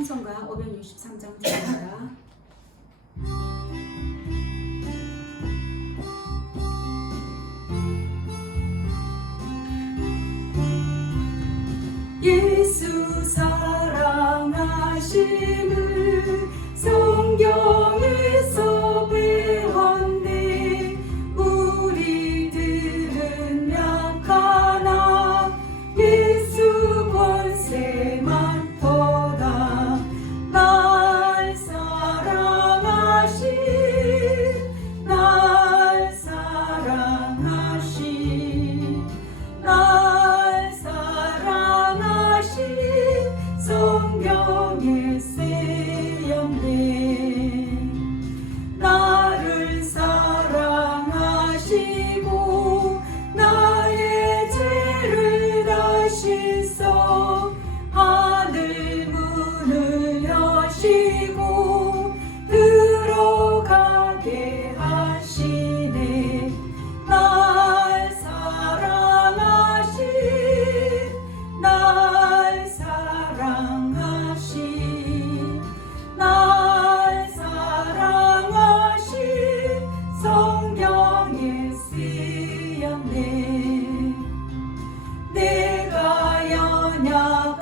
찬송가 563장 드립니다. 예수 사랑하심을 성경에서 배웠네. 우리들은 약하나 예수 권세 많도다. 날 사랑하신 날 사랑하신 날 사랑하신 성경에 쓰였네. 나를 사랑하시고 나의 죄를 다 씻어 하늘 문을 여시고 들어가게 하시네. 날 사랑하신 날 사랑하신 날 사랑하신 성경에 쓰였네. 내가 연약할수록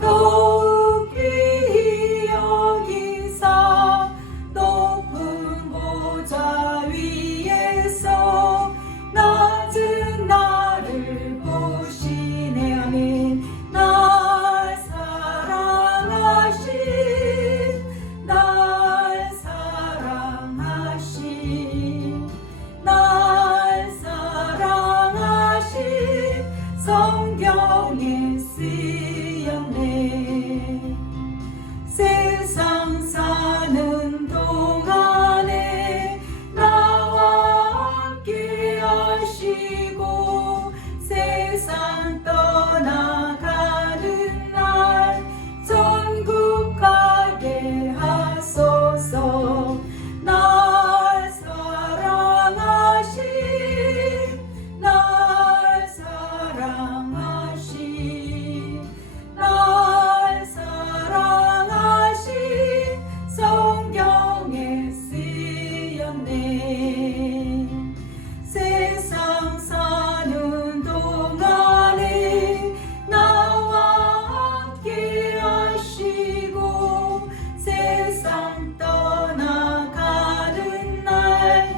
더욱 귀히 여기사 높은 보좌 위에서 낮은 나를 보시네. 아멘. 날 사랑하신 날 사랑하신 날 사랑하신 성경에 쓰였네. 세상 사는 동안에 나와 함께 하시고 세상 떠나가는 날 천국 가게 하소서. 날 사랑하신 날 사랑하신 날 사랑하신 성경에 쓰였네. 세상 사는 동안에 나와 함께 하시고 세상 떠나가는 날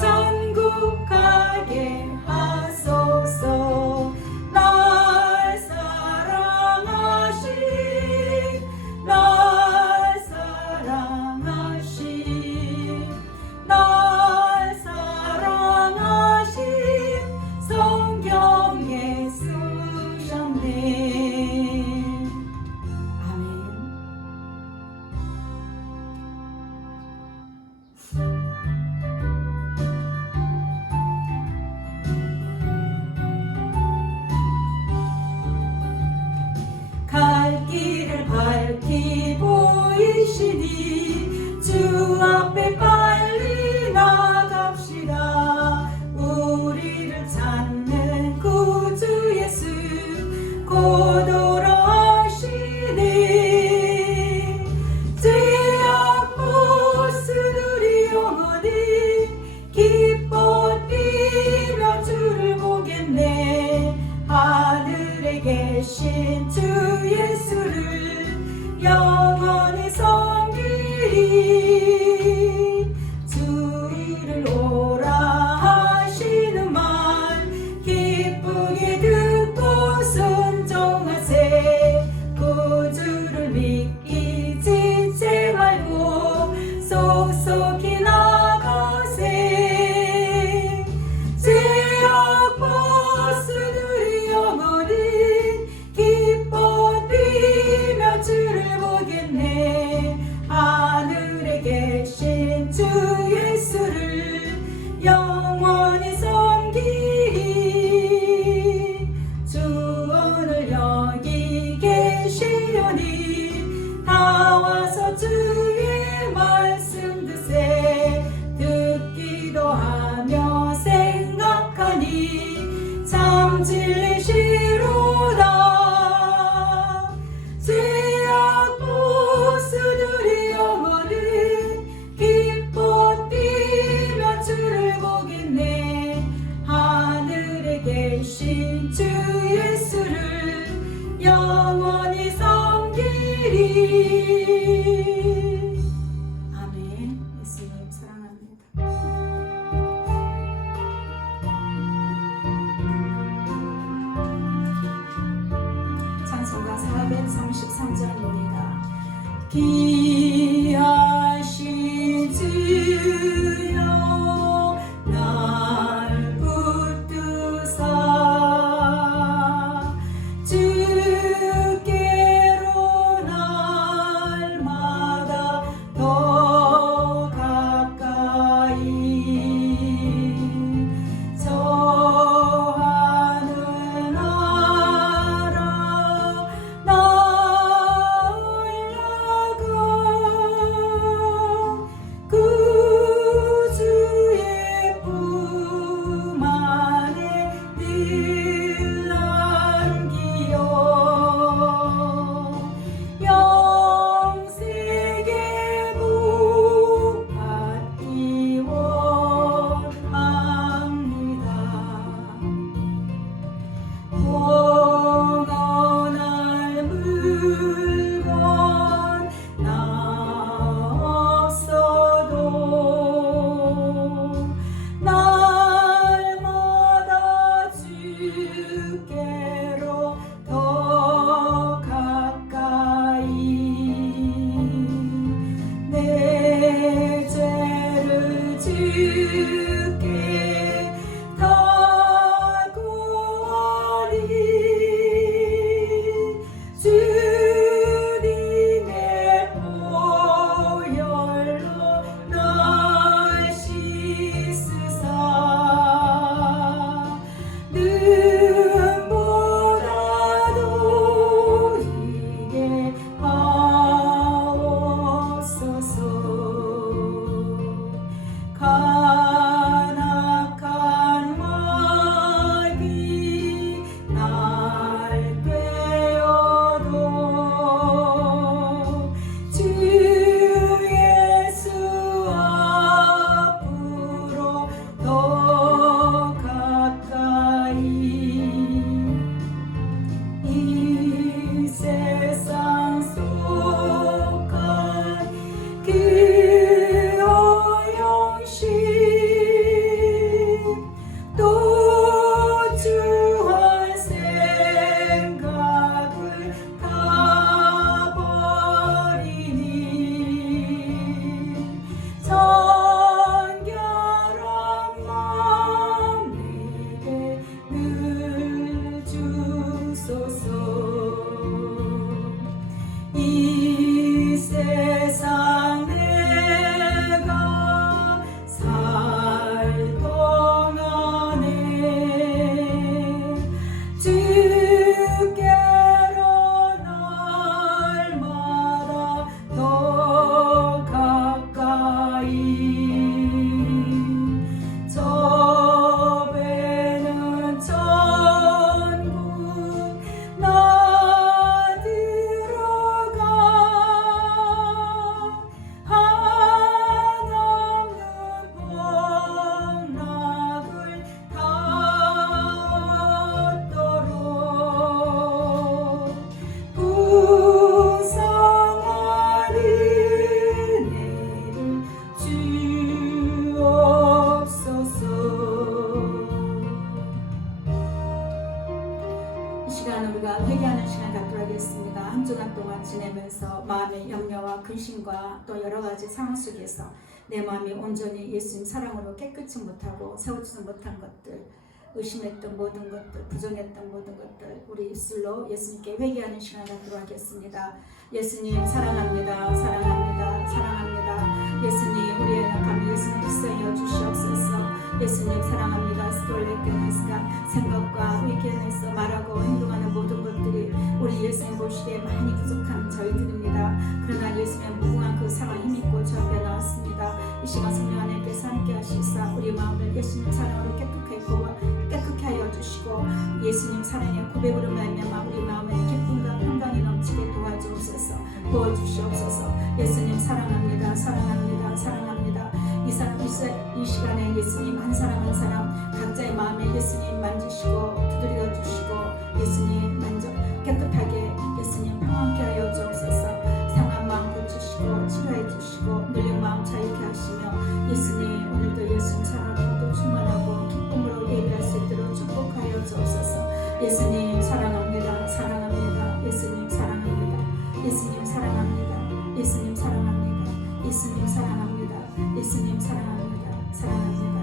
천국 가게 하소서. 날 사랑하신 날 사랑하신 날 사랑하신 성경에 쓰셨네. 아멘. 갈 길을 밝히 보이시니 주 앞에 빨리 나갑시다. 우리를 찾는 구주 예수 곧 오라시니. 죄악 보스들이 영원히 기뻐 뛰며 주를 보겠네. 하늘에 계신 주 예수를 영원히 섬기리. 주를 오라 하시는 말 기쁘게 듣고 순종하세. 구주를 믿기 지체 말고 속속히 나가세. 죄악 보스들이 영원히 기뻐 뛰며 주를 보겠네. 하늘에 계신 주 예수를 영원히 섬기리. 주 오늘 여기 계시오니 다 와서 주의 말씀 드세. 듣기도 하며 생각하니 참 진리시로다. 죄 433장입니다. 귀하신 주여 날 붙드사 주께로 날마다 더 가까이 저 하늘 나라 나올라가 구주의 품 안에 늘 안기어 영생의 복 받기 원합니다. 원할 물건 나 없어도 날마다 주께로 더 가까이 내 죄를 주께 다 구하리 주님의 보혈로 날 씻으사 눈보다도 이게 하옵소서. 간악한 마귀 날 꿰어도 주 예수 앞으로 더 가까이 이 세상 속한 그 어영신 또 주할 생각을 다 버리니 정결한 마음 내게 늘 주소서. 이 세상 내가 살 동안에 주께로 날마다 더 가까이 저 배는 전부 나 들어가 한없는 복락을 다 얻도록 풍성한 은혜를 주옵소서. 이 시간 우리가 회개하는 시간 갖도록 하겠습니다. 한 주간 동안 지내면서 마음의 염려와 근심과 또 여러 가지 상황 속에서 내 마음이 온전히 예수님 사랑으로 깨끗이 못하고 세우지 못한 것들, 의심했던 모든 것들, 부정했던 모든 것들 우리 입술로 예수님께 회개하는 시간 갖도록 하겠습니다. 예수님 사랑합니다. 사랑합니다. 사랑합니다. 예수님 우리의 낙함이 예수님 불쌍히 주시옵소서. 예수님 사랑합니다. 스톨레케나스가 생각과 의견에서 말하고 행동하는 모든 것들이 우리 예수님 보시기에 많이 부족한 저희들입니다. 그러나 예수님의 무궁한 그 사랑 힘있고 저 앞에 나왔습니다. 이 시간 성령 하나님께서 함께 하시사 우리 마음을 예수님 사랑으로 깨끗하게 하여 주시고 예수님 사랑의 고백으로 말미암아 우리 마음에 기쁨과 평강이 넘치게 도와주옵소서. 부어주시옵소서. 예수님 사랑합니다. 사랑합니다. 사랑합니다. 이 시간에 예수님 한 사람 한 사람 각자의 마음에 예수님 만지시고 두드려 주시고 예수님 만져 깨끗하게 예수님 평안케 하여 주옵소서. 상한 마음 고치시고 치료해 주시고 눌린 마음 자유케 하시며 예수님 오늘도 예수님 사랑으로 충만하고 기쁨으로 예배할 수 있도록 축복하여 주옵소서. 예수님 사랑합니다. 사랑합니다. 사랑합니다. 예수님 사랑합니다. 예수님 사랑합니다. 예수님 사랑합니다. 예수님 사랑합니다. 예수님 사랑합니다. 사랑합니다.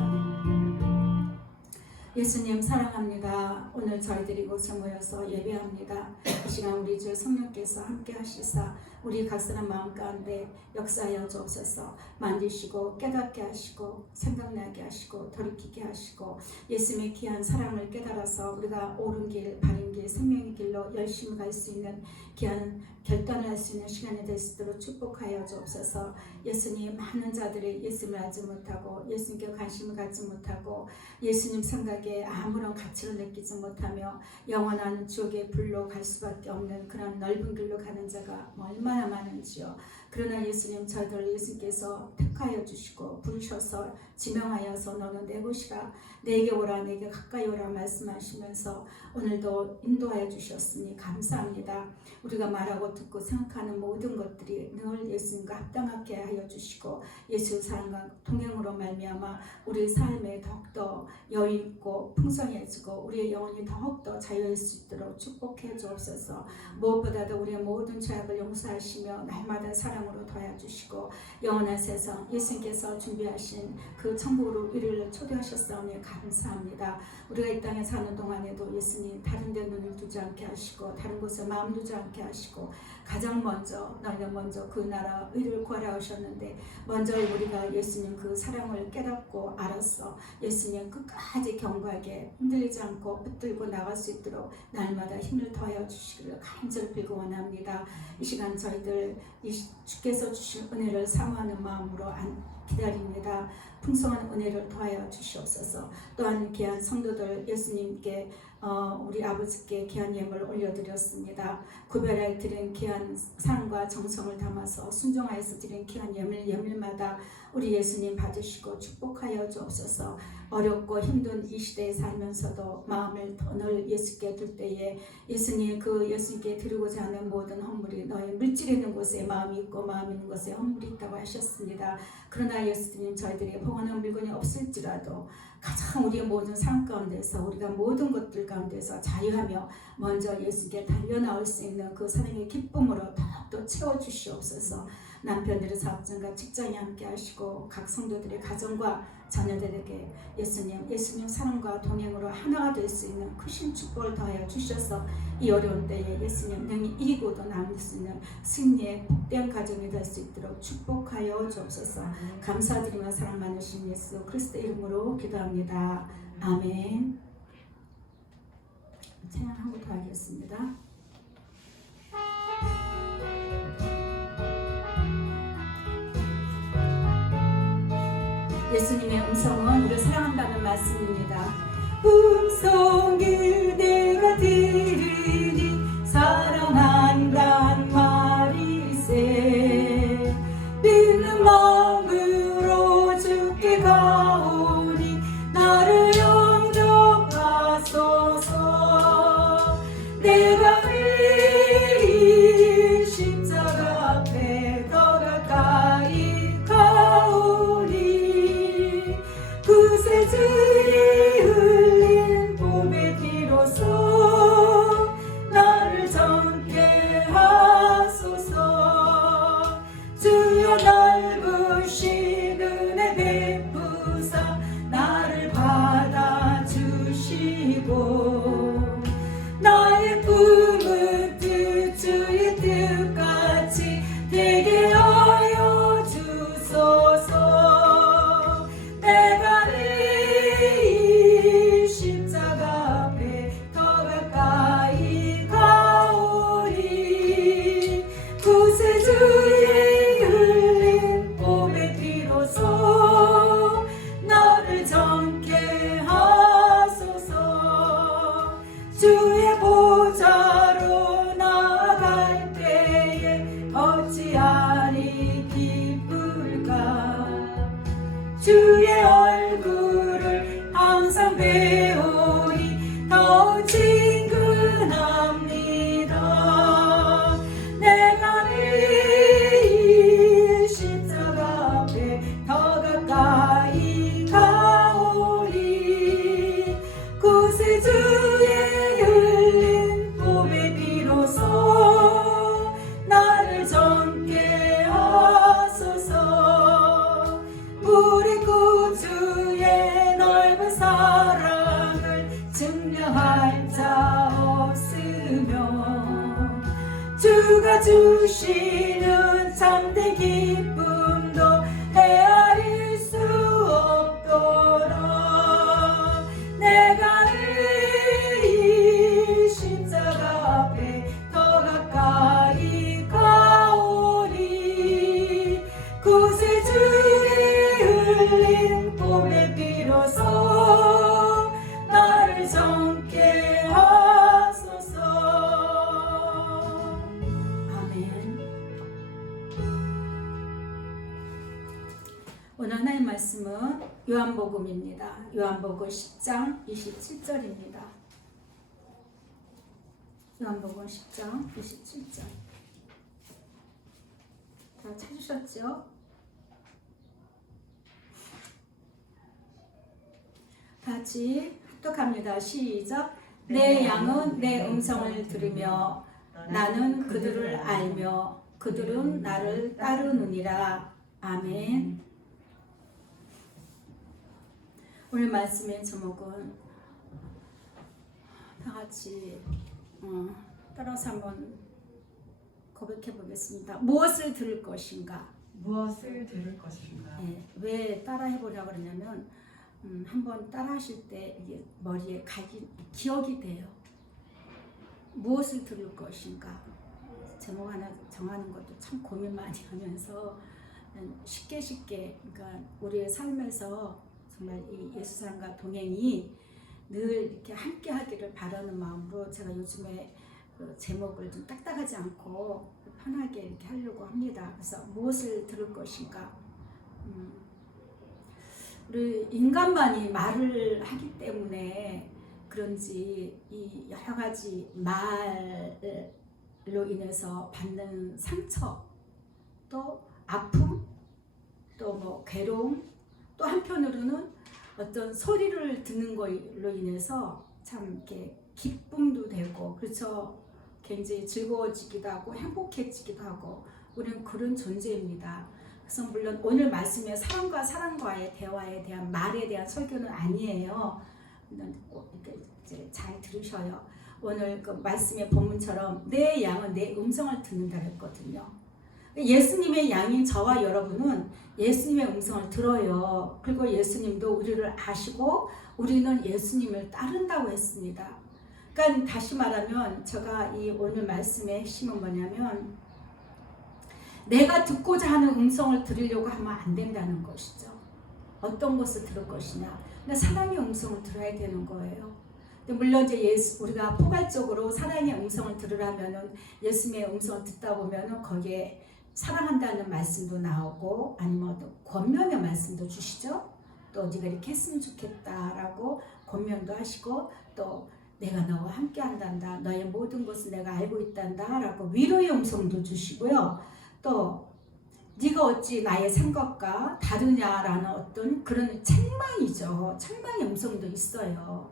예수님 사랑합니다. 오늘 저희들이 이곳에 모여서 예배합니다. 이 시간 우리 주 성령께서 함께 하시사 우리 각선한 마음 가운데 역사하여 주옵소서. 만지시고 깨닫게 하시고 생각나게 하시고 돌이키게 하시고 예수님의 귀한 사랑을 깨달아서 우리가 옳은 길, 바른 길, 생명의 길로 열심히 갈 수 있는 귀한 결단을 할 수 있는 시간이 될 수 있도록 축복하여 주옵소서. 예수님, 많은 자들이 예수님을 알지 못하고 예수님께 관심을 갖지 못하고 예수님 생각에 아무런 가치를 느끼지 못하며 영원한 지옥의 불로 갈 수밖에 없는 그런 넓은 길로 가는 자가 얼마나 많은지요. 그러나 예수님, 저희들 예수님께서 택하여 주시고 부르셔서 지명하여서 너는 내 곳이라, 내게 오라, 내게 가까이 오라 말씀하시면서 오늘도 인도하여 주셨으니 감사합니다. 우리가 말하고 듣고 생각하는 모든 것들이 늘 예수님과 합당하게 하여 주시고 예수 사랑과 동행으로 말미암아 우리 삶에 더욱더 여유 있고 풍성해지고 우리의 영혼이 더욱더 자유할 수 있도록 축복해 주옵소서. 무엇보다도 우리의 모든 죄악을 용서하시며 날마다 사랑으로 도와주시고 영원한 세상 예수님께서 준비하신 그 천국으로 우리를 초대하셨사오니 감사합니다. 우리가 이 땅에 사는 동안에도 예수님 다른 데 눈을 두지 않게 하시고 다른 곳에 마음 두지 않게 하시고 가장 먼저 너희는 먼저 그 나라 의를 구하라 하셨는데 먼저 우리가 예수님 그 사랑을 깨닫고 알았어 예수님 끝까지 견고하게 흔들리지 않고 붙들고 나갈 수 있도록 날마다 힘을 더하여 주시기를 간절히 빌고 원합니다. 이 시간 저희들 주께서 주신 은혜를 사모하는 마음으로 기다립니다. 풍성한 은혜를 더하여 주시옵소서. 또한 귀한 성도들 예수님께 우리 아버지께 귀한 예물을 올려드렸습니다. 구별하여 드린 귀한 사랑과 정성을 담아서 순종하여서 드린 귀한 예물마다 우리 예수님 받으시고 축복하여 주옵소서. 어렵고 힘든 이 시대에 살면서도 마음을 늘 예수께 둘 때에 예수님 그 예수님께 드리고자 하는 모든 헌물이 너희 물질 있는 곳에 마음이 있고 마음 있는 곳에 헌물이 있다고 하셨습니다. 그러나 예수님 저희들이 봉헌한 물건이 없을지라도 가장 우리의 모든 삶 가운데서 우리가 모든 것들 가운데서 자유하며 먼저 예수께 달려나올 수 있는 그 사랑의 기쁨으로 더욱더 채워주시옵소서. 남편들의 사업장과 직장에 함께 하시고 각 성도들의 가정과 자녀들에게 예수님 사랑과 동행으로 하나가 될 수 있는 크신 축복을 더하여 주셔서 이 어려운 때에 예수님 능히 이기고도 남을 수 있는 승리의 복된 가정이 될 수 있도록 축복하여 주옵소서. 감사드리며 사랑 많으신 예수 그리스도 이름으로 기도합니다. 아멘. 찬양 한 곡 더 하겠습니다. 예수님의 음성은 우리를 사랑한다는 말씀입니다. 음성을 내가 들으니 사랑한단 말이세. 믿는 마음으로 주께 가오니 나를 영접하소서. 내가 이 십자가 앞에 더 가까이 가오니 그새 주의 흘린 봄의 비로소 나를 젊게 하소서. 주여 넓으신 은혜 베푸사 나를 받아주시고 나의 꿈은 주의 뜻같이 되게 하여 주소서. 내가 이 십자가 앞에 더 가까이 가오니 구세주의 흘린 봄의 비로소 나를 젊게 하소서. 주의 보좌로 나아갈 때에 어찌하리 기쁠까. 주의 얼굴을 항상 배우니 더욱 친근합니다. 내가 이 십자가 앞에 더 가까이 가오니 구세주의 흘린 봄의 증명할 자 없으며 주가 주시는 참된 기쁨도 헤아릴 수 없도록 내가 이 십자가 앞에 더 가까이 가오니 구세주의 흘린 봄의 비로소 나를 정케 하소서. 아멘. 오늘 하나님 말씀은 요한복음입니다. 요한복음 10장 27절입니다. 요한복음 10장 27절. 다 찾으셨죠? 같이 합독합니다. 시작. 내 양은 내 음성을 들으며 나는 그들을 알며 그들은 나를 따르느니라. 아멘. 오늘 말씀의 제목은 다 같이 따라서 한번 고백해 보겠습니다. 무엇을 들을 것인가? 무엇을 들을 것인가? 네, 왜 따라해 보려고 그러냐면 한번 따라하실 때 이게 머리에 기억이 돼요. 무엇을 들을 것인가? 제목 하나 정하는 것도 참 고민 많이 하면서 쉽게 그러니까 우리의 삶에서 정말 이 예수 사랑과 동행이 늘 이렇게 함께 하기를 바라는 마음으로 제가 요즘에 그 제목을 좀 딱딱하지 않고 편하게 이렇게 하려고 합니다. 그래서 무엇을 들을 것인가? 우리 인간만이 말을 하기 때문에 그런지 이 여러 가지 말로 인해서 받는 상처, 또 아픔, 또 뭐 괴로움, 또 한편으로는 어떤 소리를 듣는 걸로 인해서 참 이렇게 기쁨도 되고, 그렇죠? 굉장히 즐거워지기도 하고 행복해지기도 하고 우리는 그런 존재입니다. 그래서 물론 오늘 말씀에 사람과의 대화에 대한 말에 대한 설교는 아니에요. 이렇게 이제 잘 들으셔요. 오늘 그 말씀의 본문처럼 내 양은 내 음성을 듣는다 했거든요. 예수님의 양인 저와 여러분은 예수님의 음성을 들어요. 그리고 예수님도 우리를 아시고 우리는 예수님을 따른다고 했습니다. 그러니까 다시 말하면 제가 이 오늘 말씀의 핵심은 뭐냐면 내가 듣고자 하는 음성을 들으려고 하면 안 된다는 것이죠. 어떤 것을 들을 것이냐. 그러니까 사랑의 음성을 들어야 되는 거예요. 물론 이제 우리가 포괄적으로 사랑의 음성을 들으려면은 예수님의 음성을 듣다 보면은 거기에 사랑한다는 말씀도 나오고 아니면 또 권면의 말씀도 주시죠. 또 네가 이렇게 했으면 좋겠다라고 권면도 하시고 또 내가 너와 함께 한단다. 너의 모든 것을 내가 알고 있단다. 라고 위로의 음성도 주시고요. 또 네가 어찌 나의 생각과 다르냐라는 어떤 그런 책망이죠. 책망의 음성도 있어요.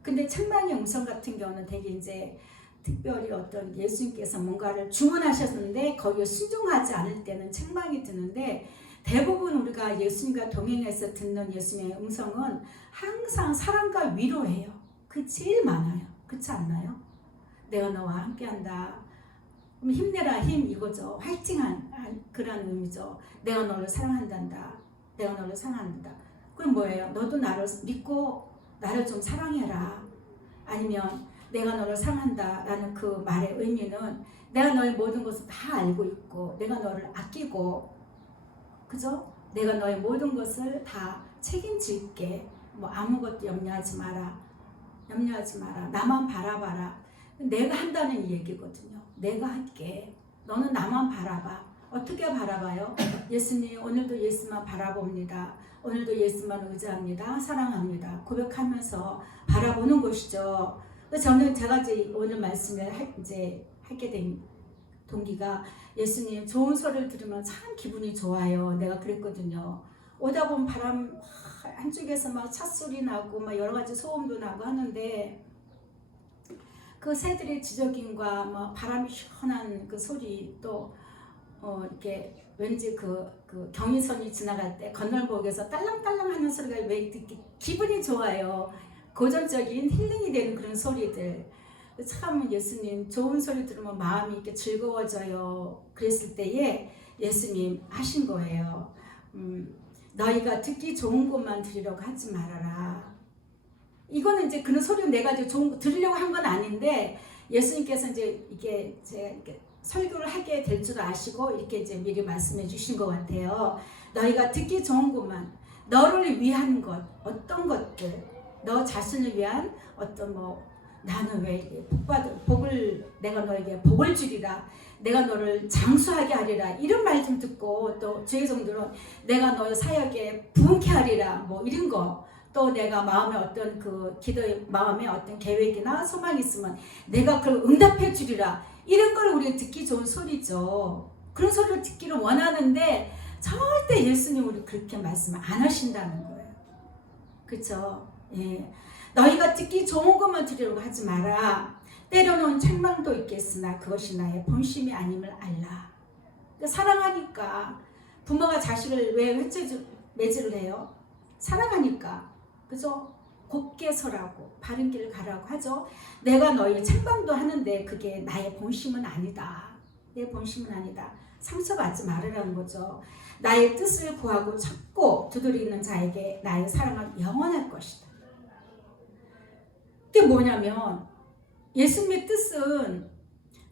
근데 책망의 음성 같은 경우는 되게 이제 특별히 어떤 예수님께서 뭔가를 주문하셨는데 거기에 순종하지 않을 때는 책망이 드는데 대부분 우리가 예수님과 동행해서 듣는 예수님의 음성은 항상 사랑과 위로예요. 그게 제일 많아요. 그렇지 않나요? 내가 너와 함께한다. 그럼 힘내라 힘 이거죠. 화이팅한 그런 의미죠. 내가 너를 사랑한단다. 내가 너를 사랑한다. 그럼 뭐예요? 너도 나를 믿고 나를 좀 사랑해라. 아니면 내가 너를 사랑한다 라는 그 말의 의미는 내가 너의 모든 것을 다 알고 있고 내가 너를 아끼고 그죠? 내가 너의 모든 것을 다 책임질게. 뭐 아무것도 염려하지 마라. 나만 바라봐라. 내가 한다는 얘기거든요. 내가 할게. 너는 나만 바라봐. 어떻게 바라봐요? 예수님 오늘도 예수만 바라봅니다. 오늘도 예수만 의지합니다. 사랑합니다. 고백하면서 바라보는 것이죠. 제가 이제 오늘 말씀을 하게 된 동기가 예수님 좋은 소리를 들으면 참 기분이 좋아요. 내가 그랬거든요. 오다 보면 바람 한쪽에서 막 찻소리 나고 막 여러 가지 소음도 나고 하는데 그 새들의 지저귀과 막 바람이 시원한 그 소리 또 이렇게 왠지 그 경인선이 지나갈 때 건널목에서 딸랑딸랑 하는 소리가 왜 이렇게 기분이 좋아요. 고전적인 힐링이 되는 그런 소리들. 참 예수님 좋은 소리 들으면 마음이 이렇게 즐거워져요. 그랬을 때에 예수님 하신 거예요. 너희가 듣기 좋은 것만 들으려고 하지 말아라. 이거는 이제 그런 소리를 내가 이제 들으려고 한 건 아닌데 예수님께서 이제 이게 제가 이렇게 설교를 하게 될 줄 아시고 이렇게 이제 미리 말씀해 주신 것 같아요. 너희가 듣기 좋은 것만, 너를 위한 것, 어떤 것들, 너 자신을 위한 어떤 나는 왜 복을 내가 너에게 복을 주리라, 내가 너를 장수하게 하리라, 이런 말 좀 듣고 또 주의 종들은 내가 너의 사역에 부흥케 하리라, 이런 거. 또 내가 마음에 어떤 기도의 마음에 어떤 계획이나 소망이 있으면 내가 그걸 응답해 주리라, 이런 걸 우리가 듣기 좋은 소리죠. 그런 소리를 듣기를 원하는데 절대 예수님 우리 그렇게 말씀을 안 하신다는 거예요. 그렇죠? 예. 너희가 듣기 좋은 것만 들으려고 하지 마라. 때로는 책망도 있겠으나 그것이 나의 본심이 아님을 알라. 그러니까 사랑하니까 부모가 자식을 왜 매질을 해요? 사랑하니까. 그죠? 곱게 서라고, 바른 길을 가라고 하죠. 내가 너희를 책망도 하는데 그게 나의 본심은 아니다. 내 본심은 아니다. 상처받지 말으라는 거죠. 나의 뜻을 구하고 찾고 두드리는 자에게 나의 사랑은 영원할 것이다. 그게 뭐냐면 예수님의 뜻은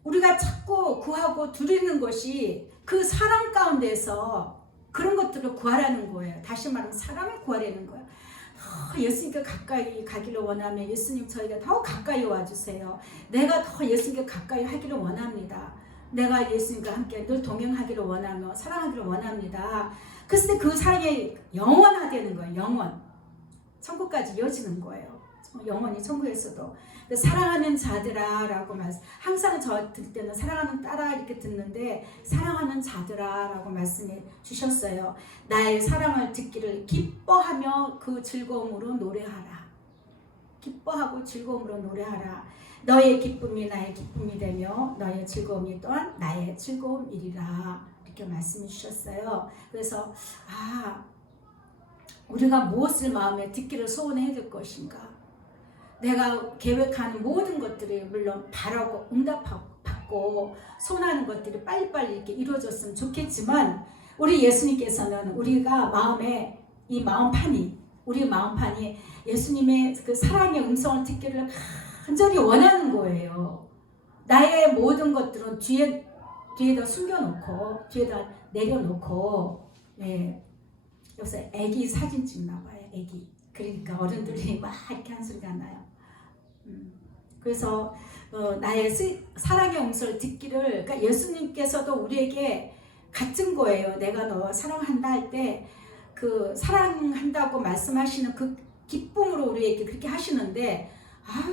우리가 찾고 구하고 두드리는 것이 그 사랑 가운데서 그런 것들을 구하라는 거예요. 다시 말하면 사랑을 구하라는 거예요. 예수님께 가까이 가기를 원하면 예수님 저희가 더 가까이 와주세요. 내가 더 예수님께 가까이 하기를 원합니다. 내가 예수님과 함께 늘 동행하기를 원하며 사랑하기를 원합니다. 그랬을 때 그 사랑이 영원화되는 거예요. 영원. 천국까지 이어지는 거예요. 영원히 천국에서도. 사랑하는 자들아 라고 말씀. 항상 저 들 때는 사랑하는 딸아 이렇게 듣는데 사랑하는 자들아 라고 말씀해 주셨어요. 나의 사랑을 듣기를 기뻐하며 그 즐거움으로 노래하라. 기뻐하고 즐거움으로 노래하라. 너의 기쁨이 나의 기쁨이 되며 너의 즐거움이 또한 나의 즐거움이리라. 이렇게 말씀해 주셨어요. 그래서 우리가 무엇을 마음에 듣기를 소원해야 될 것인가. 내가 계획하는 모든 것들이 물론 바라고 응답받고 소원하는 것들이 빨리빨리 이렇게 이루어졌으면 좋겠지만 우리 예수님께서는 우리가 마음에 이 마음판이 우리 마음판이 예수님의 그 사랑의 음성을 듣기를 간절히 원하는 거예요. 나의 모든 것들은 뒤에다 숨겨놓고 뒤에다 내려놓고 여기서 애기 사진 찍나 봐요. 애기. 그러니까 어른들이 막 이렇게 한 소리가 나요. 그래서 나의 사랑의 음성을 듣기를, 그러니까 예수님께서도 우리에게 같은 거예요. 내가 너 사랑한다 할 때 그 사랑한다고 말씀하시는 그 기쁨으로 우리에게 그렇게 하시는데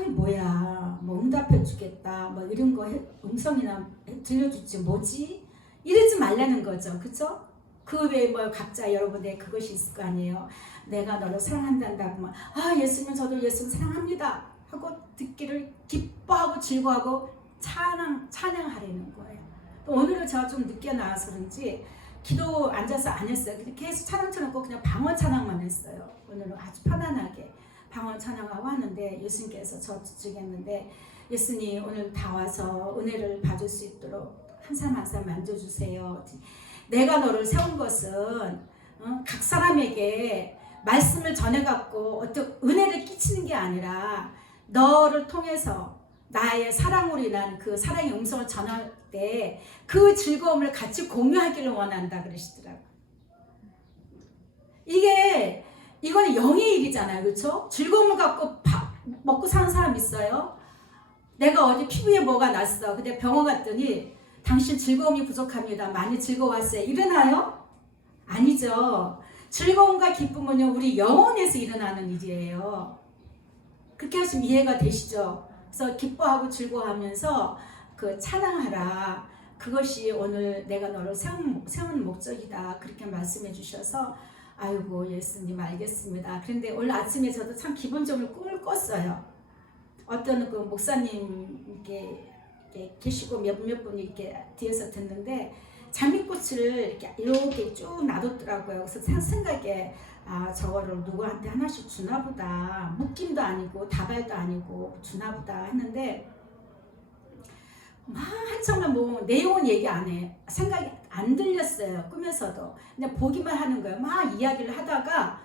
뭐야 응답해 주겠다 이런 거 음성이나 들려주지 뭐지 이러지 말라는 거죠. 그쵸? 그 외에 각자 여러분의 그것이 있을 거 아니에요. 내가 너를 사랑한다고 하면 예수님 저도 예수님 사랑합니다 하고 듣기를 기뻐하고 즐거워하고 찬양하려는 거예요. 또 오늘은 제가 좀 늦게 나와서 그런지 기도 앉아서 안 했어요. 계속 찬양 쳐놓고 그냥 방언 찬양만 했어요. 오늘은 아주 편안하게 방언 찬양하고 하는데 예수님께서 저 주축했는데 예수님 오늘 다 와서 은혜를 받을 수 있도록 한 사람 한 사람 만져주세요. 내가 너를 세운 것은 각 사람에게 말씀을 전해갖고 어떤 은혜를 끼치는 게 아니라 너를 통해서 나의 사랑으로 인한 그 사랑의 음성을 전할 때 그 즐거움을 같이 공유하기를 원한다 그러시더라고요. 이거는 영의 일이잖아요. 그렇죠? 즐거움을 갖고 먹고 사는 사람 있어요? 내가 어디 피부에 뭐가 났어. 근데 병원 갔더니 당신 즐거움이 부족합니다. 많이 즐거웠어요. 일어나요? 아니죠. 즐거움과 기쁨은요, 우리 영혼에서 일어나는 일이에요. 그렇게 하시면 이해가 되시죠? 그래서 기뻐하고 즐거워하면서 그 찬양하라. 그것이 오늘 내가 너를 세운 목적이다. 그렇게 말씀해 주셔서 아이고 예수님 알겠습니다. 그런데 오늘 아침에 저도 참 기본적으로 꿈을 꿨어요. 어떤 그 목사님 이렇게 계시고 몇 분이 이렇게 뒤에서 듣는데 장미꽃을 이렇게 쭉 놔뒀더라고요. 그래서 생각에 저거를 누구한테 하나씩 주나보다, 묶임도 아니고 다발도 아니고 주나보다 했는데 막 한참을 뭐 내용은 얘기 안 해. 생각이 안 들렸어요. 꿈에서도. 그냥 보기만 하는 거예요. 막 이야기를 하다가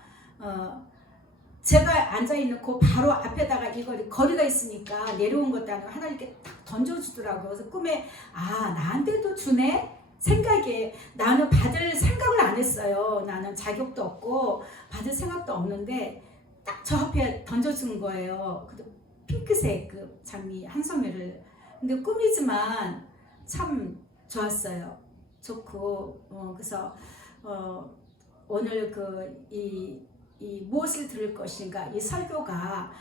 제가 앉아있는 그 바로 앞에다가 이거 거리가 있으니까 내려온 것도 아니고 하나 이렇게 딱 던져주더라고요. 그래서 꿈에 나한테도 주네? 생각에 나는 받을 생각을 안 했어요. 나는 자격도 없고 받을 생각도 없는데 딱 저 앞에 던져준 거예요. 핑크색 그 장미 한 송이를. 근데 꿈이지만 참 좋았어요. 좋고 그래서 오늘 이 무엇을 들을 것인가 이 설교가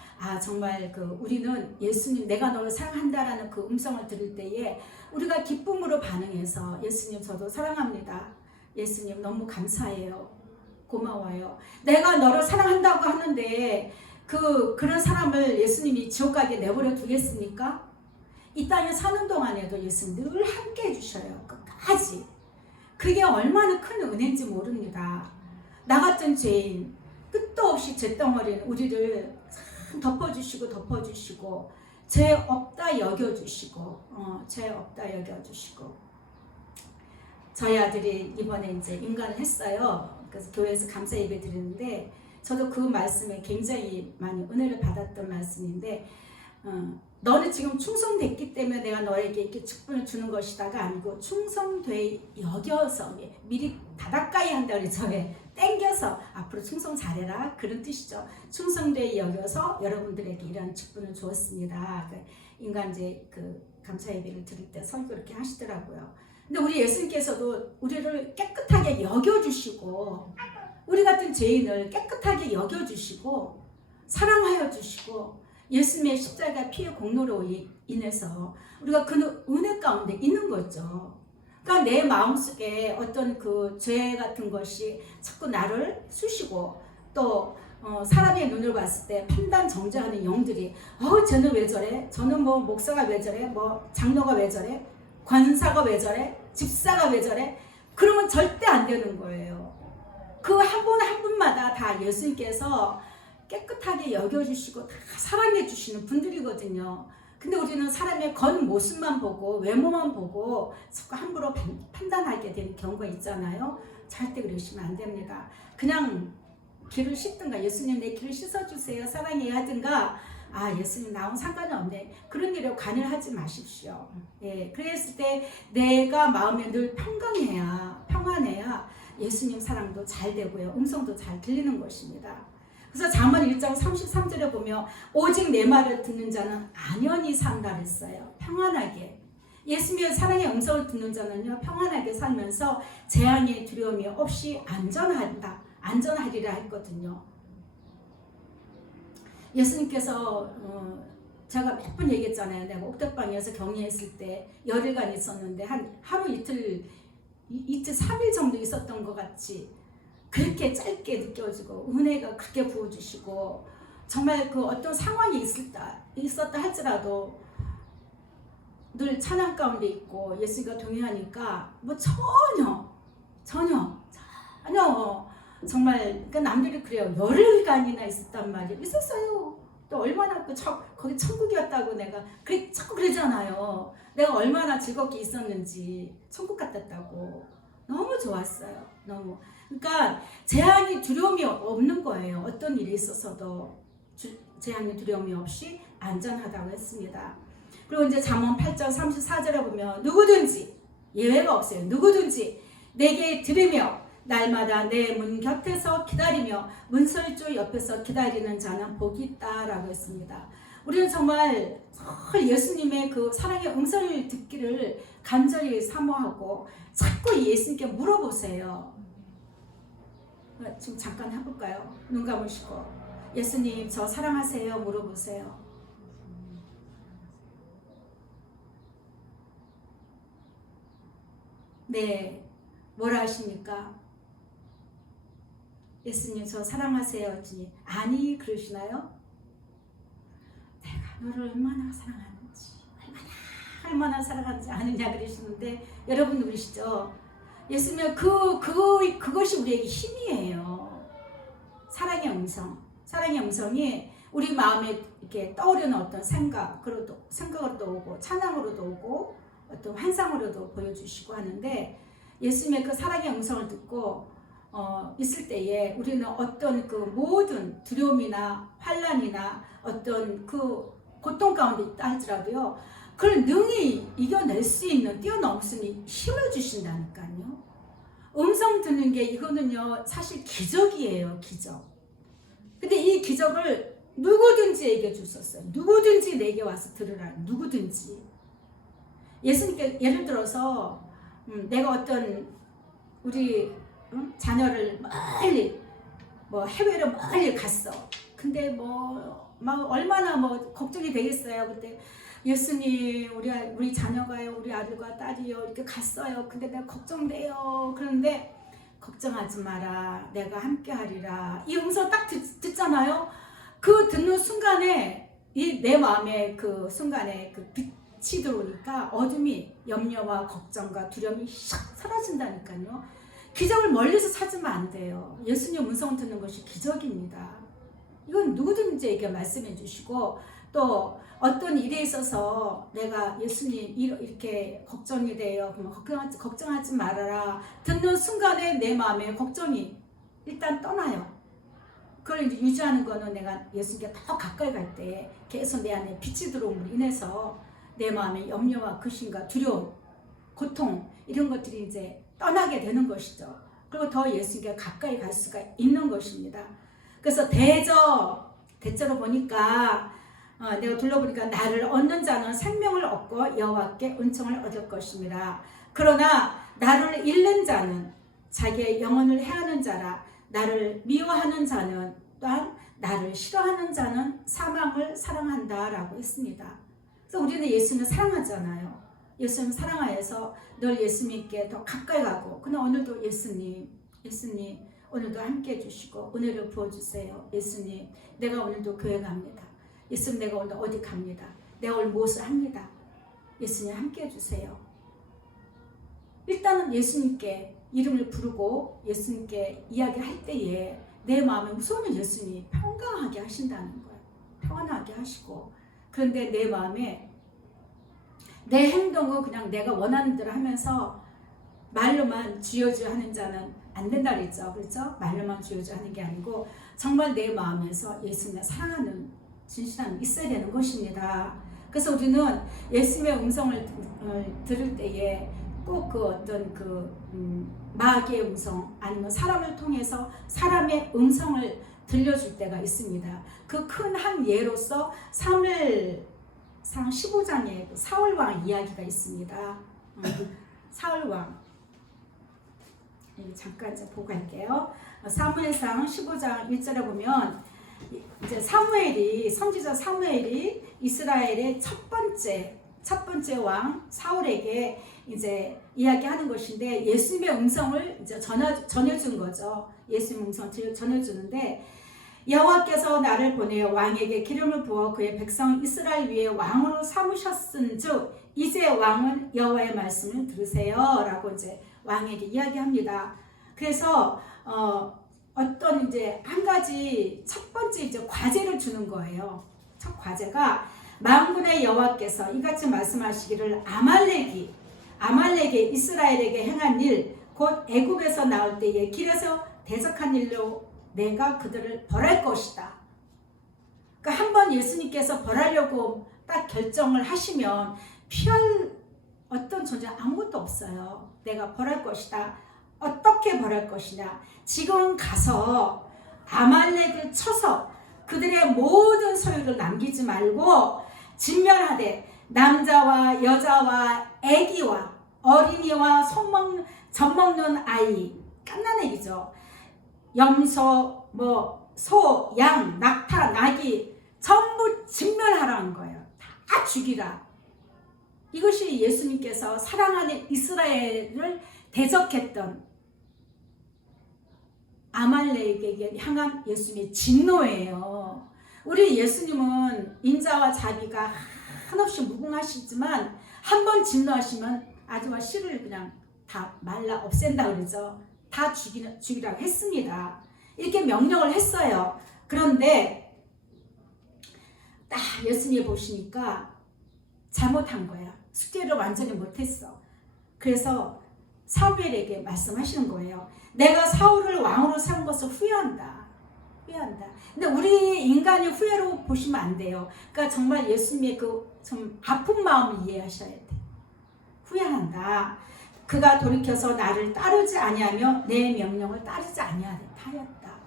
정말 우리는 예수님 내가 너를 사랑한다라는 그 음성을 들을 때에 우리가 기쁨으로 반응해서 예수님 저도 사랑합니다. 예수님 너무 감사해요. 고마워요. 내가 너를 사랑한다고 하는데 그런 사람을 예수님이 지옥 가게 내버려 두겠습니까? 이 땅에 사는 동안에도 예수님 늘 함께 해주셔요. 끝까지. 그게 얼마나 큰 은혜인지 모릅니다. 나 같은 죄인 끝도 없이 죄덩어리는 우리를 덮어주시고 죄 없다 여겨주시고 죄 없다 여겨주시고 저희 아들이 이번에 이제 임관을 했어요. 그래서 교회에서 감사 예배 드리는데 저도 그 말씀에 굉장히 많이 은혜를 받았던 말씀인데 너는 지금 충성됐기 때문에 내가 너에게 이렇게 직분을 주는 것이다가 아니고 충성돼 여겨서 미리 다다까이 한다 그러죠. 땡겨서 앞으로 충성 잘해라 그런 뜻이죠. 충성돼 여겨서 여러분들에게 이런 직분을 주었습니다. 인간제 감사 예배를 드릴 때 설교 이렇게 하시더라고요. 근데 우리 예수님께서도 우리를 깨끗하게 여겨주시고 우리 같은 죄인을 깨끗하게 여겨주시고 사랑하여 주시고 예수님의 십자가 피의 공로로 인해서 우리가 그 은혜 가운데 있는 거죠. 그러니까 내 마음속에 어떤 죄 같은 것이 자꾸 나를 쑤시고 또 사람의 눈을 봤을 때 판단 정죄하는 영들이 쟤는 왜 저래? 저는 뭐 목사가 왜 저래? 뭐 장로가 왜 저래? 권사가 왜 저래? 집사가 왜 저래? 그러면 절대 안 되는 거예요. 그 한 분 한 분마다 다 예수님께서 깨끗하게 여겨주시고 다 사랑해 주시는 분들이거든요. 근데 우리는 사람의 겉모습만 보고 외모만 보고 자꾸 함부로 판단하게 되는 경우가 있잖아요. 절대 그러시면 안 됩니다. 그냥 길을 씻든가 예수님 내 길을 씻어주세요 사랑해야 하든가 예수님 나하고 상관은 없네 그런 일에 관여를 하지 마십시오. 그랬을 때 내가 마음에 늘 평안해야 예수님 사랑도 잘 되고요 음성도 잘 들리는 것입니다. 그래서 잠언 1장 33절에 보면 오직 내 말을 듣는 자는 안연히 산다 했어요. 평안하게. 예수님의 사랑의 음성을 듣는 자는요 평안하게 살면서 재앙의 두려움이 없이 안전하리라 했거든요. 예수님께서 제가 몇 번 얘기했잖아요. 내가 옥탑방에서 격리했을 때 열흘간 있었는데 하루 이틀 3일 정도 있었던 것 같이 그렇게 짧게 느껴지고 은혜가 그렇게 부어주시고 정말 어떤 상황이 있었다 할지라도 늘 찬양 가운데 있고 예수가 동행하니까 뭐 전혀 정말 그러니까 남들이 그래요. 열흘간이나 있었단 말이에요. 있었어요. 또 얼마나 거기 천국이었다고 내가 자꾸 그러잖아요. 내가 얼마나 즐겁게 있었는지 천국 같았다고 너무 좋았어요. 너무. 그러니까 재앙이 두려움이 없는 거예요. 어떤 일이 있어서도 재앙이 두려움이 없이 안전하다고 했습니다. 그리고 이제 잠언 8장 34절에 보면 누구든지 예외가 없어요. 누구든지 내게 들으며 날마다 내 문 곁에서 기다리며 문설주 옆에서 기다리는 자는 복이 있다라고 했습니다. 우리는 정말 예수님의 그 사랑의 음성을 듣기를 간절히 사모하고 자꾸 예수님께 물어보세요. 지금 잠깐 해볼까요? 눈 감으시고 예수님 저 사랑하세요 물어보세요. 네, 뭐라 하십니까? 예수님 저 사랑하세요 했더니 아니 그러시나요? 내가 너를 얼마나 사랑하는지 얼마나 사랑하는지 아느냐 그러시는데 여러분 그러시죠? 예수님은 그것이 우리에게 힘이에요. 사랑의 음성. 사랑의 음성이 우리 마음에 이렇게 떠오르는 어떤 생각으로도 오고, 찬양으로도 오고, 어떤 환상으로도 보여주시고 하는데, 예수님의 그 사랑의 음성을 듣고 있을 때에 우리는 어떤 그 모든 두려움이나 환란이나 어떤 그 고통 가운데 있다 할지라도요, 그걸 능히 이겨낼 수 있는, 뛰어넘을 수 있는 힘을 주신다니까요. 음성 듣는 게 이거는요, 사실 기적이에요, 기적. 근데 이 기적을 누구든지에게 주셨어요. 누구든지 내게 와서 들으라. 누구든지. 예수님께 예를 들어서 내가 어떤 우리 자녀를 멀리 해외로 멀리 갔어. 근데 막 얼마나 걱정이 되겠어요. 그때 예수님 우리 자녀가요, 우리 아들과 딸이요 이렇게 갔어요. 근데 내가 걱정돼요. 그런데 걱정하지 마라. 내가 함께하리라. 이 음성 딱 듣잖아요. 그 듣는 순간에 내 마음에 그 순간에 그 빛이 들어오니까 어둠이, 염려와 걱정과 두려움이 샥 사라진다니까요. 기적을 멀리서 찾으면 안 돼요. 예수님 음성 듣는 것이 기적입니다. 이건 누구든지에게 말씀해 주시고, 또 어떤 일에 있어서 내가 예수님 이렇게 걱정이 돼요. 그러면 걱정하지 말아라. 듣는 순간에 내 마음에 걱정이 일단 떠나요. 그걸 이제 유지하는 거는 내가 예수님께 더 가까이 갈 때 계속 내 안에 빛이 들어옴으로 인해서 내 마음에 염려와 근심과 두려움, 고통 이런 것들이 이제 떠나게 되는 것이죠. 그리고 더 예수님께 가까이 갈 수가 있는 것입니다. 그래서 대저로 보니까 내가 둘러보니까 나를 얻는 자는 생명을 얻고 여호와께 은총을 얻을 것입니다. 그러나 나를 잃는 자는 자기의 영혼을 해하는 자라. 나를 미워하는 자는 또한 나를 싫어하는 자는 사망을 사랑한다라고 했습니다. 그래서 우리는 예수님을 사랑하잖아요. 예수님 사랑하여서 늘 예수님께 더 가까이 가고, 그러나 오늘도 예수님 오늘도 함께 해주시고 은혜를 부어주세요. 예수님 내가 오늘도 교회 갑니다. 예수님 내가 오늘 어디 갑니다. 내가 오늘 무엇을 합니다. 예수님 함께 해주세요. 일단은 예수님께 이름을 부르고 예수님께 이야기할 때에 내 마음에 우선은 예수님이 평강하게 하신다는 거예요. 평안하게 하시고, 그런데 내 마음에 내 행동은 그냥 내가 원하는 대로 하면서 말로만 주여주여 하는 자는 안 된다 그랬죠. 그렇죠? 말로만 주여주여 하는 게 아니고 정말 내 마음에서 예수님을 사랑하는 진실함이 있어야 되는 것입니다. 그래서 우리는 예수님의 음성을 들을 때에 꼭 그 어떤 마귀의 음성 아니면 사람을 통해서 사람의 음성을 들려줄 때가 있습니다. 그 큰 한 예로서 사무엘상 15장에 사울왕 이야기가 있습니다. 사울왕 잠깐 보고 갈게요. 사무엘상 15장 1절에 보면 이제 선지자 사무엘이 이스라엘의 첫 번째 왕 사울에게 이제 이야기하는 것인데, 예수님의 음성을 이제 전해준 거죠. 예수님의 음성을 전해주는데, 여호와께서 나를 보내어 왕에게 기름을 부어 그의 백성 이스라엘 위에 왕으로 삼으셨은즉 이제 왕은 여호와의 말씀을 들으세요라고 이제 왕에게 이야기합니다. 그래서 어떤 이제 한 가지 첫 번째 이제 과제를 주는 거예요. 첫 과제가 만군의 여호와께서 이같이 말씀하시기를 아말렉이 이스라엘에게 행한 일, 곧 애굽에서 나올 때에 길에서 대적한 일로 내가 그들을 벌할 것이다. 그러니까 한번 예수님께서 벌하려고 딱 결정을 하시면 피할 어떤 존재 아무것도 없어요. 내가 벌할 것이다. 어떻게 벌할 것이냐? 지금 가서 아말렉을 쳐서 그들의 모든 소유를 남기지 말고 진멸하되 남자와 여자와 애기와 어린이와 젖먹는 아이, 갓난애기죠. 염소, 소, 양, 낙타, 나귀 전부 진멸하라는 거예요. 다 죽이라. 이것이 예수님께서 사랑하는 이스라엘을 대적했던 아말렉에게 향한 예수님의 진노예요. 우리 예수님은 인자와 자비가 한없이 무궁하시지만 한 번 진노하시면 아주와 씨를 그냥 다 말라 없앤다 그러죠. 다 죽이라고 했습니다. 이렇게 명령을 했어요. 그런데 딱 예수님 보시니까 잘못한 거야. 숙제를 완전히 못했어. 그래서 사무엘에게 말씀하시는 거예요. 내가 사울을 왕으로 세운 것을 후회한다. 후회한다. 근데 우리 인간이 후회로 보시면 안 돼요. 그러니까 정말 예수님의 그 좀 아픈 마음을 이해하셔야 돼. 후회한다. 그가 돌이켜서 나를 따르지 아니하며 내 명령을 따르지 아니하였다.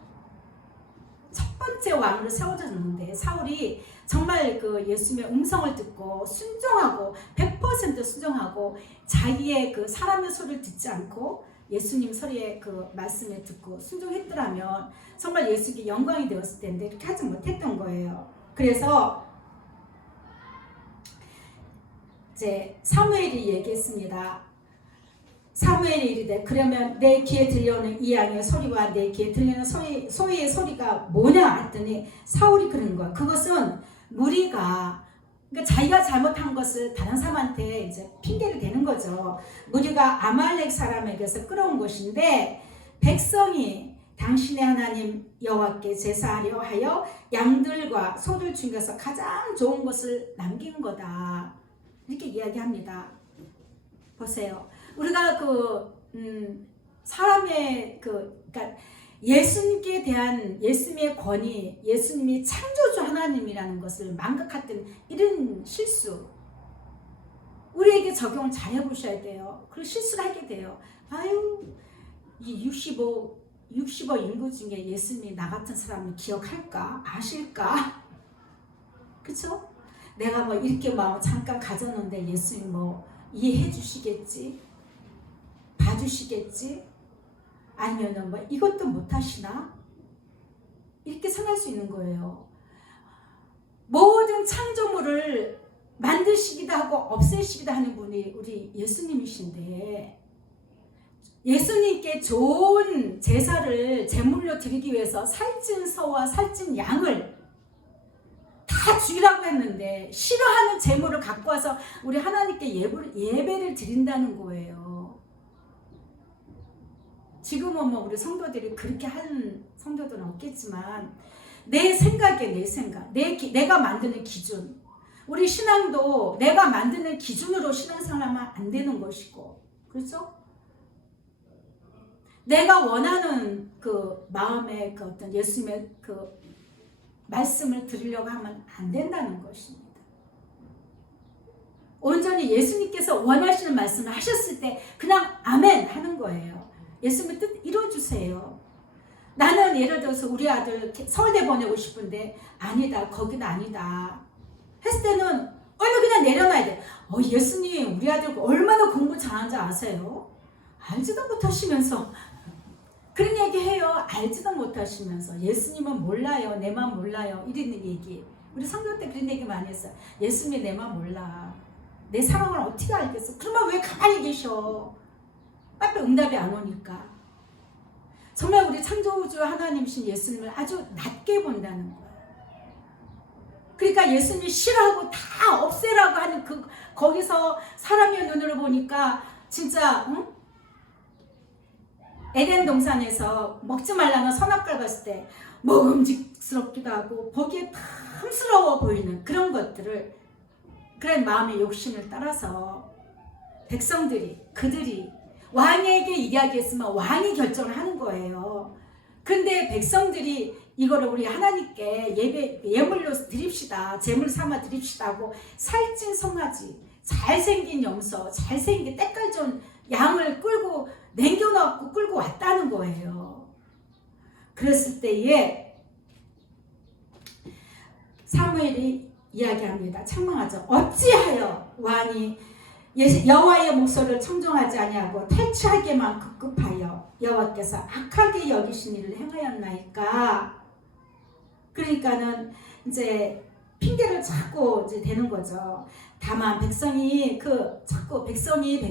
첫 번째 왕으로 세워졌는데 사울이 정말 그 예수님의 음성을 듣고 순종하고 100% 순종하고 자기의 그 사람의 소리를 듣지 않고 예수님 소리의 그 말씀을 듣고 순종했더라면 정말 예수께 영광이 되었을 텐데 그렇게 하지 못했던 거예요. 그래서 이제 사무엘이 얘기했습니다. 사무엘이 이르되 그러면 내 귀에 들려오는 이 양의 소리와 내 귀에 들리는 소의 소리가 뭐냐 했더니 사울이 그러는 거야. 그것은 무리가 그러니까 자기가 잘못한 것을 다른 사람한테 이제 핑계를 대는 거죠. 무리가 아말렉 사람에게서 끌어온 것인데 백성이 당신의 하나님 여호와께 제사하려 하여 양들과 소들 중에서 가장 좋은 것을 남긴 거다. 이렇게 이야기합니다. 보세요. 우리가 사람의 그러니까 예수님께 대한 예수님의 권위, 예수님이 창조주 하나님이라는 것을 망각했던 이런 실수 우리에게 적용을 잘 해보셔야 돼요. 그리고 실수를 하게 돼요. 아유, 이 60억 인구 중에 예수님이 나 같은 사람을 기억할까? 아실까? 그쵸? 내가 뭐 이렇게 마음 잠깐 가졌는데 예수님 뭐 이해해 주시겠지? 봐주시겠지? 아니면은 뭐 이것도 못하시나? 이렇게 생각할 수 있는 거예요. 모든 창조물을 만드시기도 하고 없애시기도 하는 분이 우리 예수님이신데 예수님께 좋은 제사를 제물로 드리기 위해서 살찐 소와 살찐 양을 다 죽이라고 했는데 싫어하는 제물을 갖고 와서 우리 하나님께 예배를 드린다는 거예요. 지금은 뭐 우리 성도들이 그렇게 하는 성도들은 없겠지만 내 생각, 내가 만드는 기준, 우리 신앙도 내가 만드는 기준으로 신앙생활하면 안 되는 것이고, 그렇죠? 내가 원하는 그 마음의 그 어떤 예수님의 그 말씀을 들으려고 하면 안 된다는 것입니다. 온전히 예수님께서 원하시는 말씀을 하셨을 때 그냥 아멘 하는 거예요. 예수님의 뜻 이루어주세요. 나는 예를 들어서 우리 아들 서울대 보내고 싶은데 아니다, 거기는 아니다 했을 때는 얼른 그냥 내려놔야 돼. 예수님 우리 아들 얼마나 공부 잘하는지 아세요? 알지도 못하시면서 그런 얘기 해요. 알지도 못하시면서 예수님은 몰라요, 내 맘 몰라요 이런 얘기. 우리 성도 때 그런 얘기 많이 했어요. 예수님이 내 맘 몰라, 내 상황을 어떻게 알겠어? 그러면 왜 가만히 계셔? 빨리 응답이 안 오니까. 정말 우리 창조주 하나님이신 예수님을 아주 낮게 본다는 거예요. 그러니까 예수님이 싫어하고 다 없애라고 하는 거기서 사람의 눈으로 보니까 진짜 에덴 동산에서 먹지 말라는 선악과를 봤을 때 먹음직스럽기도 하고 보기에 탐스러워 보이는 그런 것들을, 그런 마음의 욕심을 따라서 그들이 왕에게 이야기했으면 왕이 결정을 하는 거예요. 근데 백성들이 이거를 우리 하나님께 예물로 드립시다, 제물 삼아 드립시다 하고 살찐 송아지, 잘생긴 염소, 잘생긴 때깔 좋은 양을 끌고 남겨놓고 끌고 왔다는 거예요. 그랬을 때에 사무엘이 이야기합니다. 책망하죠. 어찌하여 왕이 여호와의 목소리를 청종하지 아니하고 탈취하기만 급급하여 여호와께서 악하게 여기신 일을 행하였나이까. 그러니까는 이제 핑계를 자꾸 이제 대는 거죠. 다만 백성이 자꾸 백성이